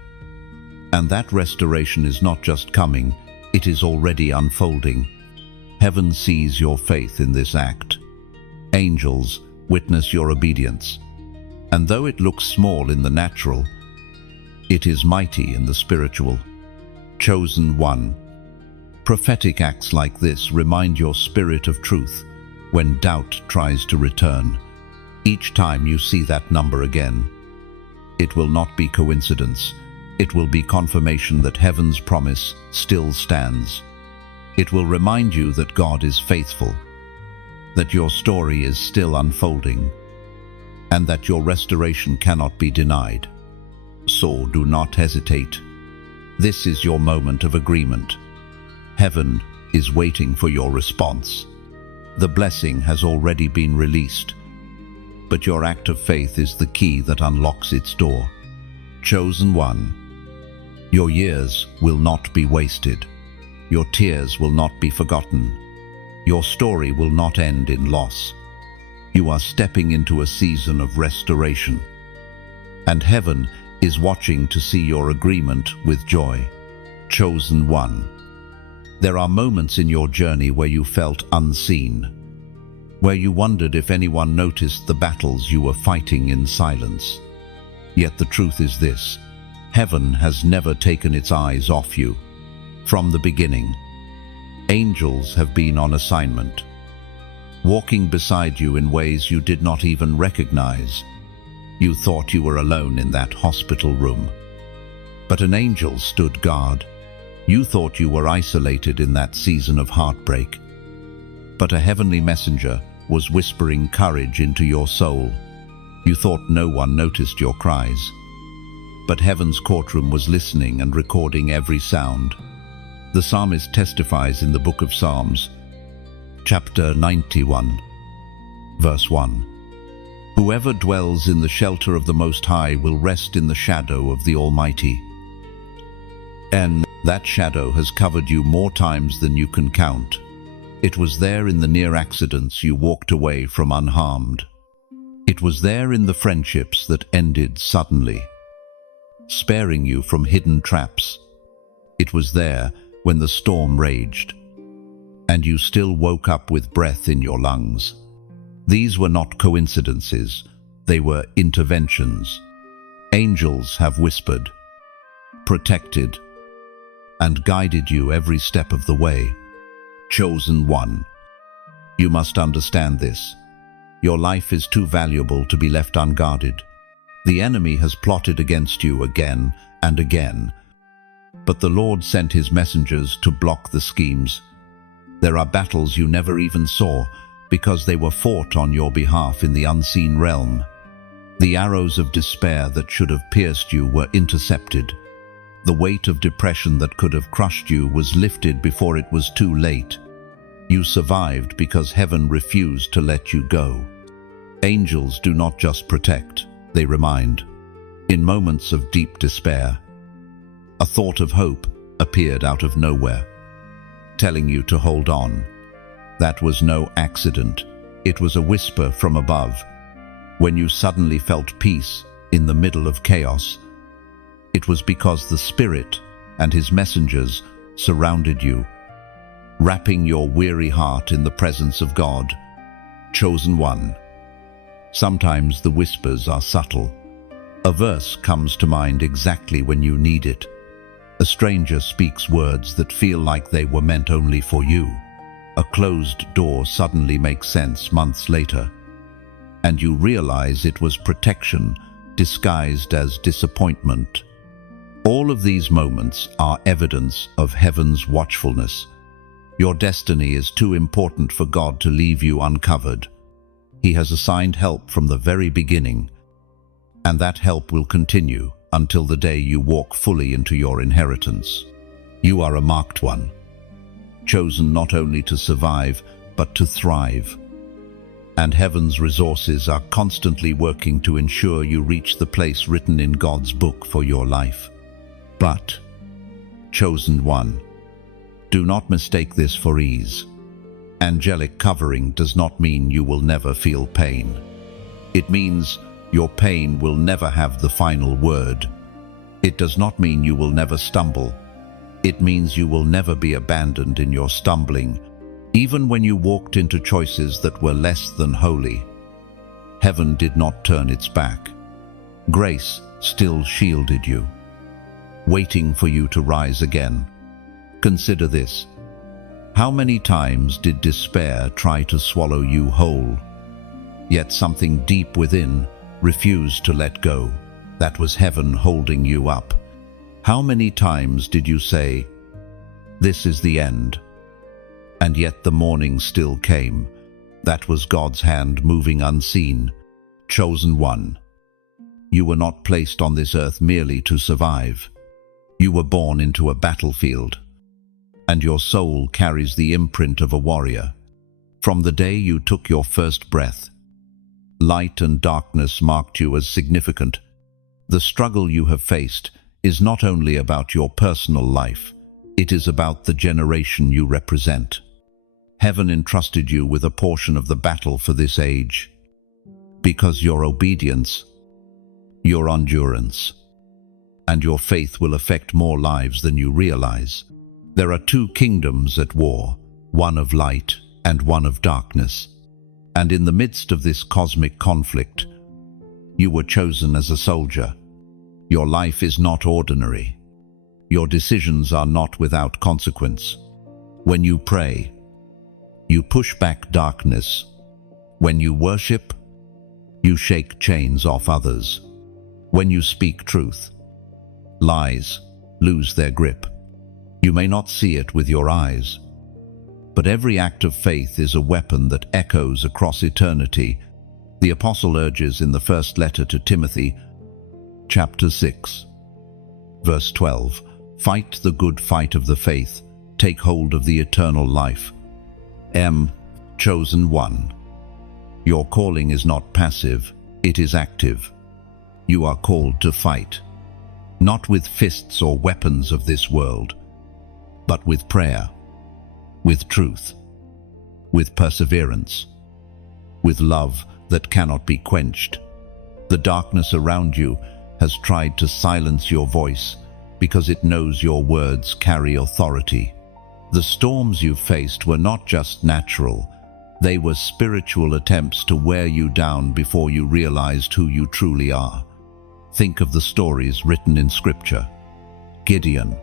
and that restoration is not just coming, it is already unfolding. Heaven sees your faith in this act. Angels witness your obedience, and though it looks small in the natural, it is mighty in the spiritual. Chosen one. Prophetic acts like this remind your spirit of truth when doubt tries to return. Each time you see that number again, it will not be coincidence. It will be confirmation that heaven's promise still stands. It will remind you that God is faithful, that your story is still unfolding, and that your restoration cannot be denied. So do not hesitate. This is your moment of agreement. Heaven is waiting for your response. The blessing has already been released, but your act of faith is the key that unlocks its door. Chosen one. Your years will not be wasted. Your tears will not be forgotten. Your story will not end in loss. You are stepping into a season of restoration, and heaven is watching to see your agreement with joy. Chosen one. There are moments in your journey where you felt unseen, where you wondered if anyone noticed the battles you were fighting in silence. Yet the truth is this: heaven has never taken its eyes off you. From the beginning, angels have been on assignment, walking beside you in ways you did not even recognize. You thought you were alone in that hospital room, but an angel stood guard. You thought you were isolated in that season of heartbreak, but a heavenly messenger was whispering courage into your soul. You thought no one noticed your cries, but heaven's courtroom was listening and recording every sound. The psalmist testifies in the book of Psalms, chapter 91, verse 1. Whoever dwells in the shelter of the Most High will rest in the shadow of the Almighty. And that shadow has covered you more times than you can count. It was there in the near accidents you walked away from unharmed. It was there in the friendships that ended suddenly, sparing you from hidden traps. It was there when the storm raged, and you still woke up with breath in your lungs. These were not coincidences, they were interventions. Angels have whispered, protected, and guided you every step of the way. Chosen one. You must understand this. Your life is too valuable to be left unguarded. The enemy has plotted against you again and again, but the Lord sent his messengers to block the schemes. There are battles you never even saw because they were fought on your behalf in the unseen realm. The arrows of despair that should have pierced you were intercepted. The weight of depression that could have crushed you was lifted before it was too late. You survived because heaven refused to let you go. Angels do not just protect, they remind. In moments of deep despair, a thought of hope appeared out of nowhere, telling you to hold on. That was no accident. It was a whisper from above. When you suddenly felt peace in the middle of chaos, it was because the Spirit and his messengers surrounded you, wrapping your weary heart in the presence of God. Chosen one. Sometimes the whispers are subtle. A verse comes to mind exactly when you need it. A stranger speaks words that feel like they were meant only for you. A closed door suddenly makes sense months later, and you realize it was protection disguised as disappointment. All of these moments are evidence of heaven's watchfulness. Your destiny is too important for God to leave you uncovered. He has assigned help from the very beginning, and that help will continue until the day you walk fully into your inheritance. You are a marked one, chosen not only to survive, but to thrive. And heaven's resources are constantly working to ensure you reach the place written in God's book for your life. But, chosen one, do not mistake this for ease. Angelic covering does not mean you will never feel pain. It means your pain will never have the final word. It does not mean you will never stumble. It means you will never be abandoned in your stumbling, even when you walked into choices that were less than holy. Heaven did not turn its back. Grace still shielded you, waiting for you to rise again. Consider this. How many times did despair try to swallow you whole? Yet something deep within refused to let go. That was heaven holding you up. How many times did you say, "This is the end"? And yet the morning still came. That was God's hand moving unseen. Chosen one. You were not placed on this earth merely to survive. You were born into a battlefield, and your soul carries the imprint of a warrior. From the day you took your first breath, light and darkness marked you as significant. The struggle you have faced is not only about your personal life, it is about the generation you represent. Heaven entrusted you with a portion of the battle for this age, because your obedience, your endurance, and your faith will affect more lives than you realize. There are two kingdoms at war, one of light and one of darkness. And in the midst of this cosmic conflict, you were chosen as a soldier. Your life is not ordinary. Your decisions are not without consequence. When you pray, you push back darkness. When you worship, you shake chains off others. When you speak truth, lies lose their grip. You may not see it with your eyes, but every act of faith is a weapon that echoes across eternity. The apostle urges in the first letter to Timothy, chapter 6, verse 12, "Fight the good fight of the faith, take hold of the eternal life." Chosen one. Your calling is not passive, it is active. You are called to fight, not with fists or weapons of this world, but with prayer, with truth, with perseverance, with love that cannot be quenched. The darkness around you has tried to silence your voice because it knows your words carry authority. The storms you faced were not just natural, they were spiritual attempts to wear you down before you realized who you truly are. Think of the stories written in Scripture. Gideon,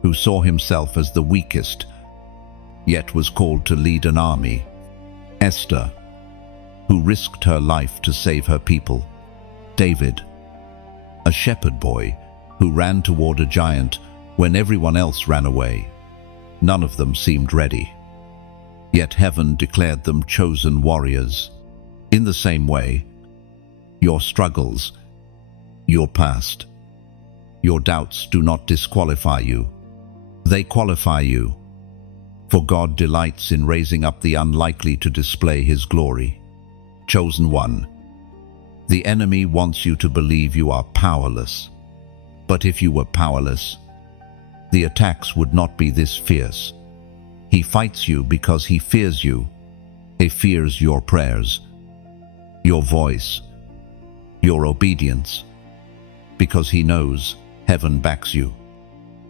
who saw himself as the weakest, yet was called to lead an army. Esther, who risked her life to save her people. David, a shepherd boy who ran toward a giant when everyone else ran away. None of them seemed ready, yet heaven declared them chosen warriors. In the same way, your struggles, your past, your doubts do not disqualify you. They qualify you, for God delights in raising up the unlikely to display His glory. Chosen one. The enemy wants you to believe you are powerless. But if you were powerless, the attacks would not be this fierce. He fights you because he fears you. He fears your prayers, your voice, your obedience, because he knows heaven backs you.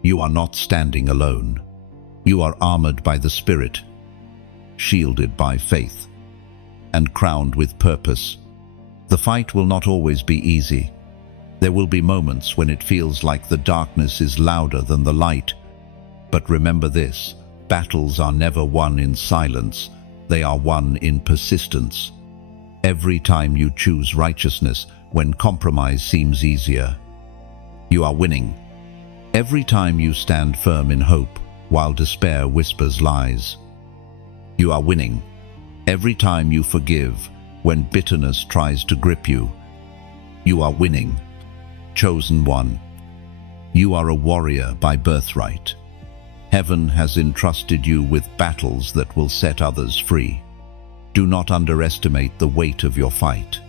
You are not standing alone. You are armored by the Spirit, shielded by faith, and crowned with purpose. The fight will not always be easy. There will be moments when it feels like the darkness is louder than the light. But remember this, battles are never won in silence, they are won in persistence. Every time you choose righteousness when compromise seems easier, you are winning. Every time you stand firm in hope while despair whispers lies, you are winning. Every time you forgive when bitterness tries to grip you, you are winning. Chosen one, you are a warrior by birthright. Heaven has entrusted you with battles that will set others free. Do not underestimate the weight of your fight.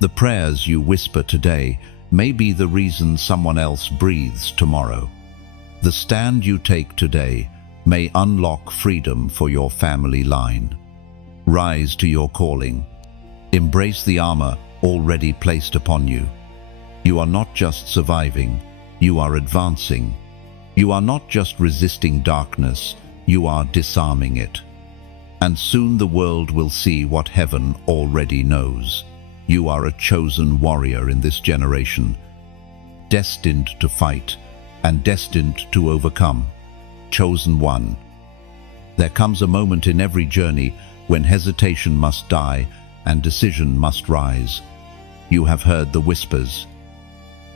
The prayers you whisper today may be the reason someone else breathes tomorrow. The stand you take today may unlock freedom for your family line. Rise to your calling. Embrace the armor already placed upon you. You are not just surviving, you are advancing. You are not just resisting darkness, you are disarming it. And soon the world will see what heaven already knows. You are a chosen warrior in this generation, destined to fight and destined to overcome. Chosen one. There comes a moment in every journey when hesitation must die and decision must rise. You have heard the whispers.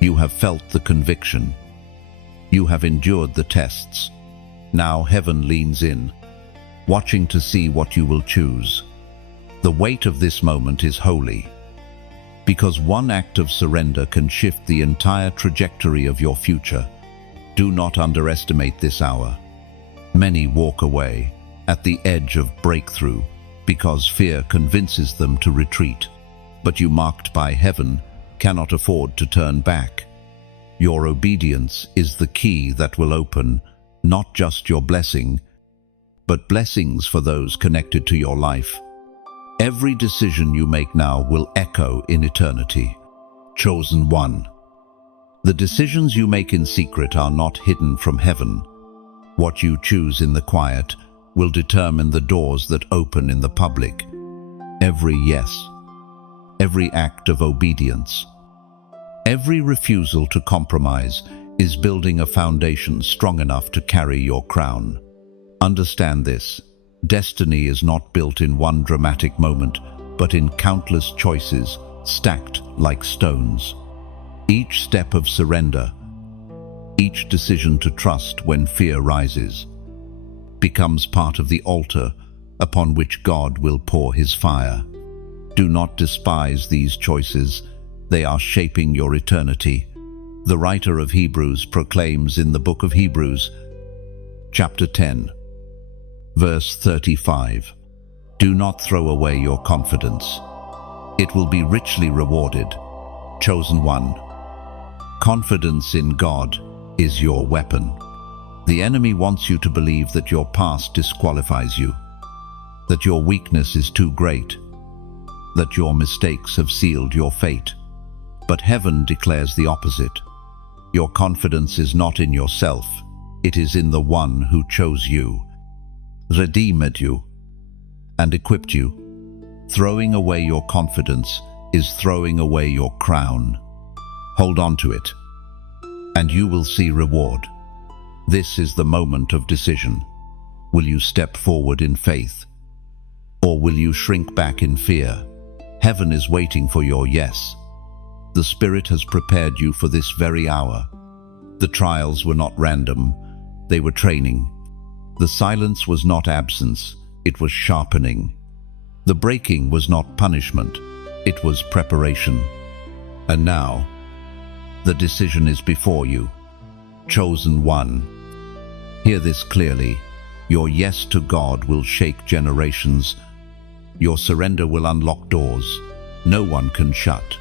You have felt the conviction. You have endured the tests. Now heaven leans in, watching to see what you will choose. The weight of this moment is holy, because one act of surrender can shift the entire trajectory of your future. Do not underestimate this hour. Many walk away at the edge of breakthrough because fear convinces them to retreat. But you, marked by heaven, cannot afford to turn back. Your obedience is the key that will open not just your blessing, but blessings for those connected to your life. Every decision you make now will echo in eternity. Chosen one. The decisions you make in secret are not hidden from heaven. What you choose in the quiet will determine the doors that open in the public. Every yes, every act of obedience, every refusal to compromise is building a foundation strong enough to carry your crown. Understand this. Destiny is not built in one dramatic moment, but in countless choices stacked like stones. Each step of surrender, each decision to trust when fear rises, becomes part of the altar upon which God will pour his fire. Do not despise these choices. They are shaping your eternity. The writer of Hebrews proclaims in the book of Hebrews, chapter 10, verse 35, "Do not throw away your confidence. It will be richly rewarded." Chosen one. Confidence in God is your weapon. The enemy wants you to believe that your past disqualifies you, that your weakness is too great, that your mistakes have sealed your fate. But heaven declares the opposite. Your confidence is not in yourself, it is in the one who chose you, redeemed you, and equipped you. Throwing away your confidence is throwing away your crown. Hold on to it, and you will see reward. This is the moment of decision. Will you step forward in faith, or will you shrink back in fear? Heaven is waiting for your yes. The Spirit has prepared you for this very hour. The trials were not random, they were training. The silence was not absence, it was sharpening. The breaking was not punishment, it was preparation. And now, the decision is before you. Chosen one. Hear this clearly. Your yes to God will shake generations. Your surrender will unlock doors no one can shut.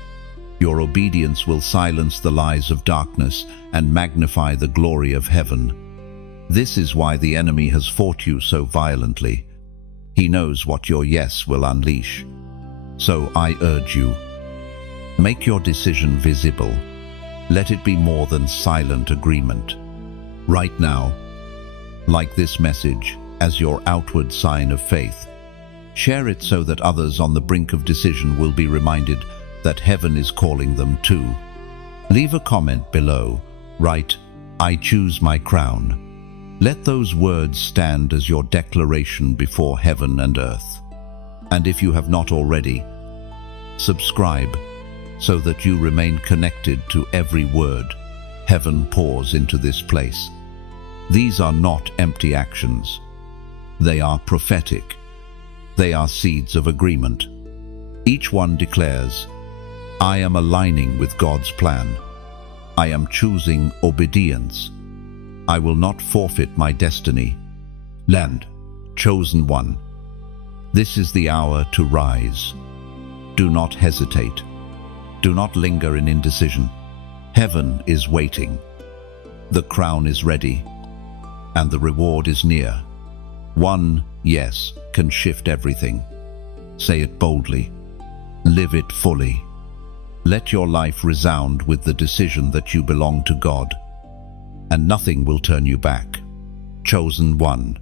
Your obedience will silence the lies of darkness and magnify the glory of heaven. This is why the enemy has fought you so violently. He knows what your yes will unleash. So I urge you, make your decision visible. Let it be more than silent agreement. Right now, like this message as your outward sign of faith. Share it so that others on the brink of decision will be reminded that heaven is calling them to. Leave a comment below. Write, "I choose my crown." Let those words stand as your declaration before heaven and earth. And if you have not already, subscribe so that you remain connected to every word heaven pours into this place. These are not empty actions. They are prophetic. They are seeds of agreement. Each one declares, "I am aligning with God's plan. I am choosing obedience. I will not forfeit my destiny." Land, chosen one. This is the hour to rise. Do not hesitate. Do not linger in indecision. Heaven is waiting. The crown is ready, and the reward is near. One yes can shift everything. Say it boldly. Live it fully. Let your life resound with the decision that you belong to God, and nothing will turn you back. Chosen one.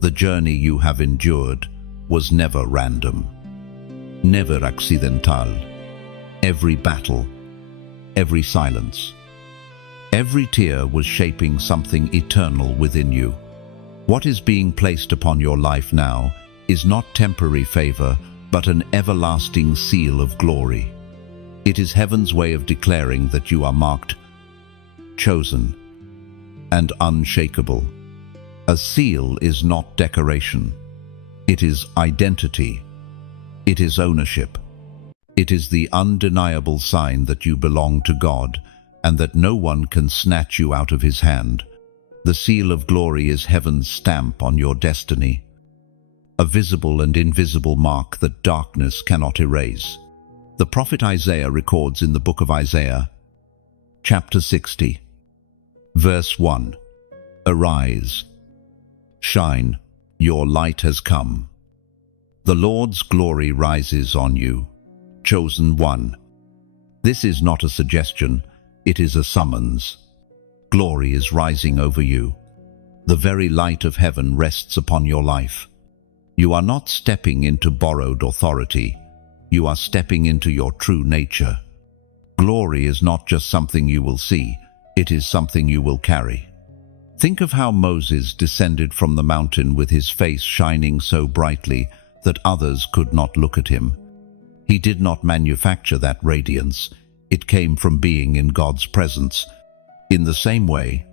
The journey you have endured was never random, never accidental. Every battle, every silence, every tear was shaping something eternal within you. What is being placed upon your life now is not temporary favor, but an everlasting seal of glory. It is heaven's way of declaring that you are marked, chosen, and unshakable. A seal is not decoration. It is identity. It is ownership. It is the undeniable sign that you belong to God and that no one can snatch you out of His hand. The seal of glory is heaven's stamp on your destiny, a visible and invisible mark that darkness cannot erase. The prophet Isaiah records in the book of Isaiah, chapter 60, verse 1, "Arise, shine, your light has come. The Lord's glory rises on you." Chosen one. This is not a suggestion, it is a summons. Glory is rising over you. The very light of heaven rests upon your life. You are not stepping into borrowed authority. You are stepping into your true nature. Glory is not just something you will see, it is something you will carry. Think of how Moses descended from the mountain with his face shining so brightly that others could not look at him. He did not manufacture that radiance. It came from being in God's presence. In the same way,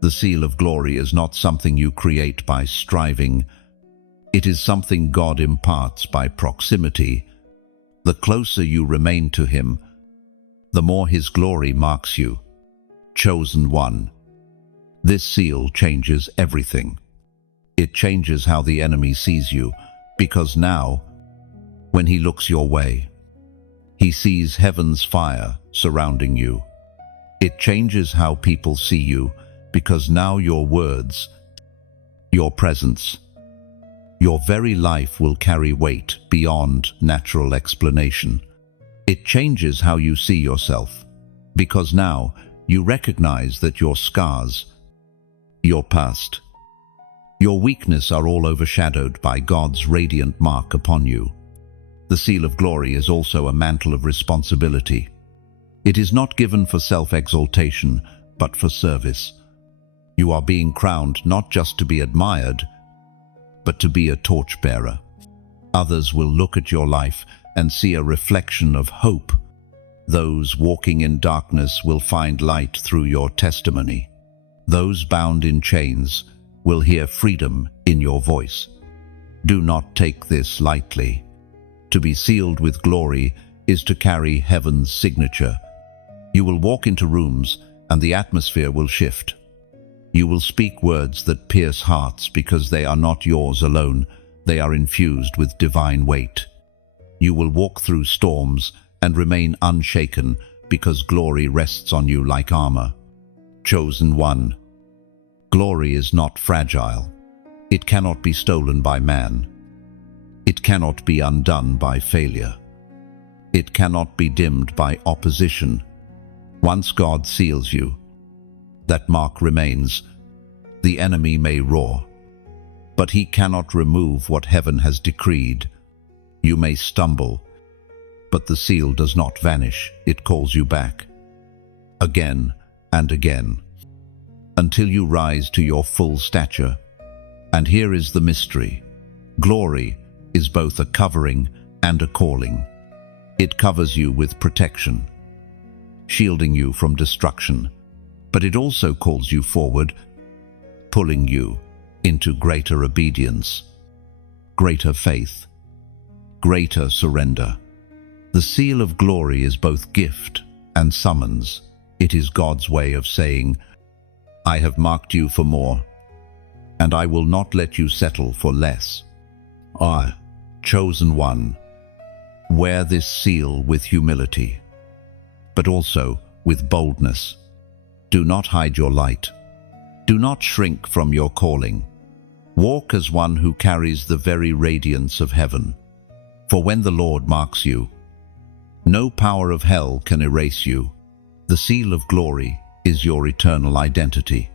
the seal of glory is not something you create by striving. It is something God imparts by proximity. The closer you remain to Him, the more His glory marks you. Chosen one. This seal changes everything. It changes how the enemy sees you, because now, when he looks your way, he sees heaven's fire surrounding you. It changes how people see you, because now your words, your presence, your very life will carry weight beyond natural explanation. It changes how you see yourself, because now you recognize that your scars, your past, your weakness are all overshadowed by God's radiant mark upon you. The seal of glory is also a mantle of responsibility. It is not given for self-exaltation, but for service. You are being crowned not just to be admired, but to be a torchbearer. Others will look at your life and see a reflection of hope. Those walking in darkness will find light through your testimony. Those bound in chains will hear freedom in your voice. Do not take this lightly. To be sealed with glory is to carry heaven's signature. You will walk into rooms and the atmosphere will shift. You will speak words that pierce hearts because they are not yours alone. They are infused with divine weight. You will walk through storms and remain unshaken because glory rests on you like armor. Chosen one. Glory is not fragile. It cannot be stolen by man. It cannot be undone by failure. It cannot be dimmed by opposition. Once God seals you, that mark remains. The enemy may roar, but he cannot remove what heaven has decreed. You may stumble, But the seal does not vanish, it calls you back. Again and again, until you rise to your full stature. And here is the mystery. Glory is both a covering and a calling. It covers you with protection, shielding you from destruction, but it also calls you forward, pulling you into greater obedience, greater faith, greater surrender. The seal of glory is both gift and summons. It is God's way of saying, I have marked you for more, and I will not let you settle for less. Ah, chosen one, wear this seal with humility, but also with boldness. Do not hide your light. Do not shrink from your calling. Walk as one who carries the very radiance of heaven. For when the Lord marks you, no power of hell can erase you. The seal of glory is your eternal identity,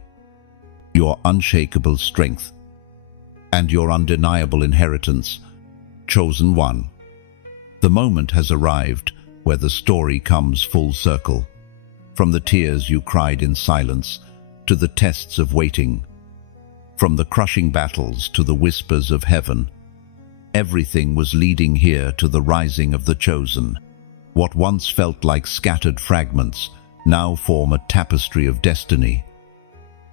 your unshakable strength, and your undeniable inheritance. Chosen one. The moment has arrived where the story comes full circle. From the tears you cried in silence to the tests of waiting, from the crushing battles to the whispers of heaven, everything was leading here to the rising of the chosen. What once felt like scattered fragments now form a tapestry of destiny,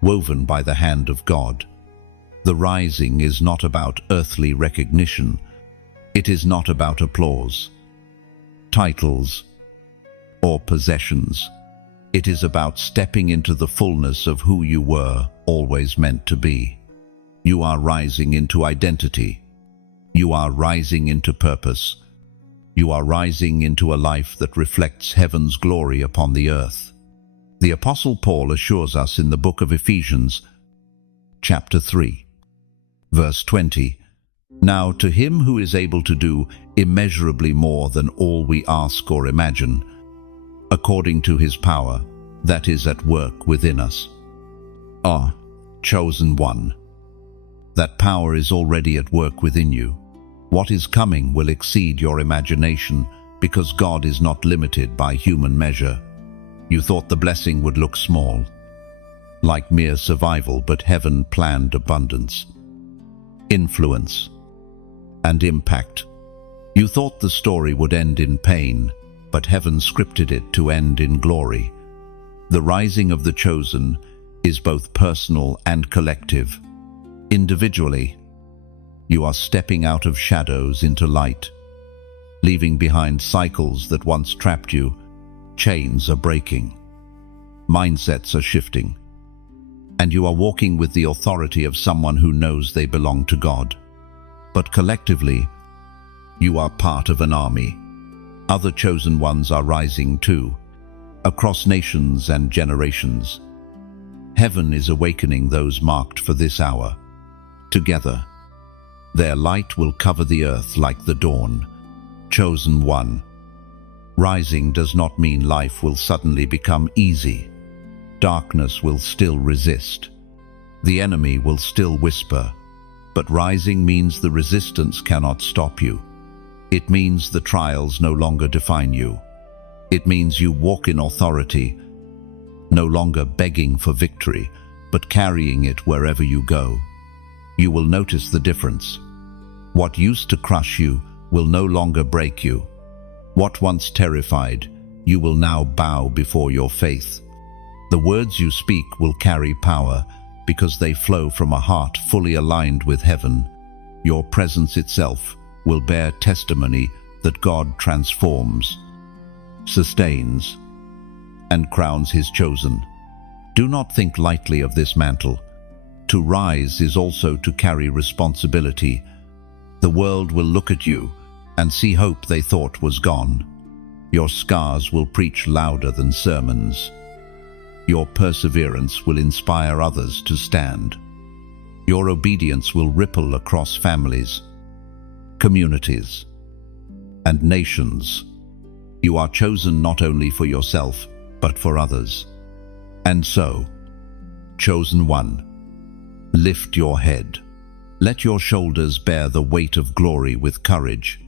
woven by the hand of God. The rising is not about earthly recognition. It is not about applause, titles, or possessions. It is about stepping into the fullness of who you were always meant to be. You are rising into identity. You are rising into purpose. You are rising into a life that reflects heaven's glory upon the earth. The Apostle Paul assures us in the book of Ephesians, chapter 3, verse 20, Now to him who is able to do immeasurably more than all we ask or imagine, according to his power that is at work within us. Ah, chosen one, that power is already at work within you. What is coming will exceed your imagination because God is not limited by human measure. You thought the blessing would look small, like mere survival, but heaven planned abundance, influence, and impact. You thought the story would end in pain, but heaven scripted it to end in glory. The rising of the chosen is both personal and collective. Individually, you are stepping out of shadows into light, leaving behind cycles that once trapped you. Chains are breaking, mindsets are shifting, and you are walking with the authority of someone who knows they belong to God. But collectively, you are part of an army. Other chosen ones are rising too, across nations and generations. Heaven is awakening those marked for this hour. Together, their light will cover the earth like the dawn. Chosen one. Rising does not mean life will suddenly become easy. Darkness will still resist. The enemy will still whisper. But rising means the resistance cannot stop you. It means the trials no longer define you. It means you walk in authority, no longer begging for victory, but carrying it wherever you go. You will notice the difference. What used to crush you will no longer break you. What once terrified, you will now bow before your faith. The words you speak will carry power because they flow from a heart fully aligned with heaven. Your presence itself will bear testimony that God transforms, sustains, and crowns his chosen. Do not think lightly of this mantle. To rise is also to carry responsibility. The world will look at you and see hope they thought was gone. Your scars will preach louder than sermons. Your perseverance will inspire others to stand. Your obedience will ripple across families, communities, and nations. You are chosen not only for yourself, but for others. And so, chosen one, lift your head. Let your shoulders bear the weight of glory with courage.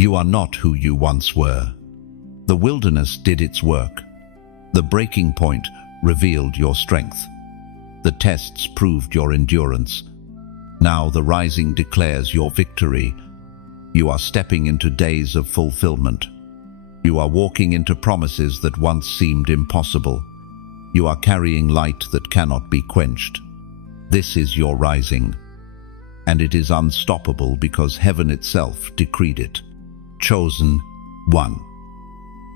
You are not who you once were. The wilderness did its work. The breaking point revealed your strength. The tests proved your endurance. Now the rising declares your victory. You are stepping into days of fulfillment. You are walking into promises that once seemed impossible. You are carrying light that cannot be quenched. This is your rising, and it is unstoppable because heaven itself decreed it. Chosen one.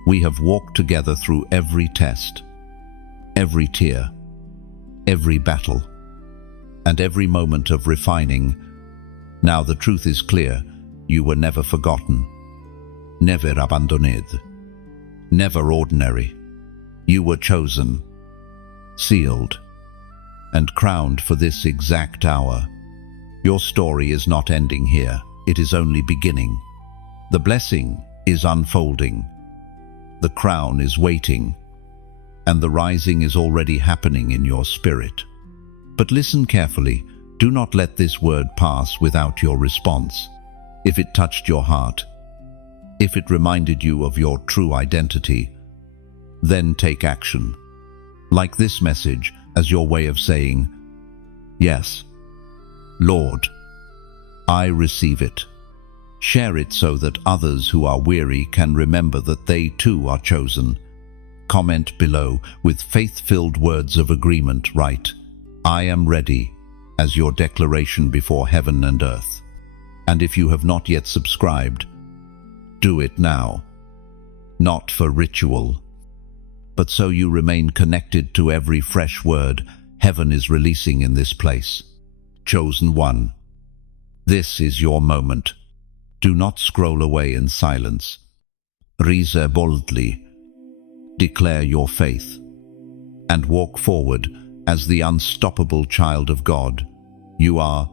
We have walked together through every test, every tear, every battle, and every moment of refining. Now the truth is clear. You were never forgotten, never abandoned, never ordinary. You were chosen, sealed, and crowned for this exact hour. Your story is not ending here. It is only beginning. The blessing is unfolding. The crown is waiting, and the rising is already happening in your spirit. But listen carefully. Do not let this word pass without your response. If it touched your heart, if it reminded you of your true identity, then take action. Like this message as your way of saying, "Yes, Lord, I receive it." Share it so that others who are weary can remember that they too are chosen. Comment below with faith-filled words of agreement. Write, "I am ready," as your declaration before heaven and earth. And if you have not yet subscribed, do it now. Not for ritual, but so you remain connected to every fresh word heaven is releasing in this place. Chosen one. This is your moment. Do not scroll away in silence. Rise boldly. Declare your faith. And walk forward as the unstoppable child of God you are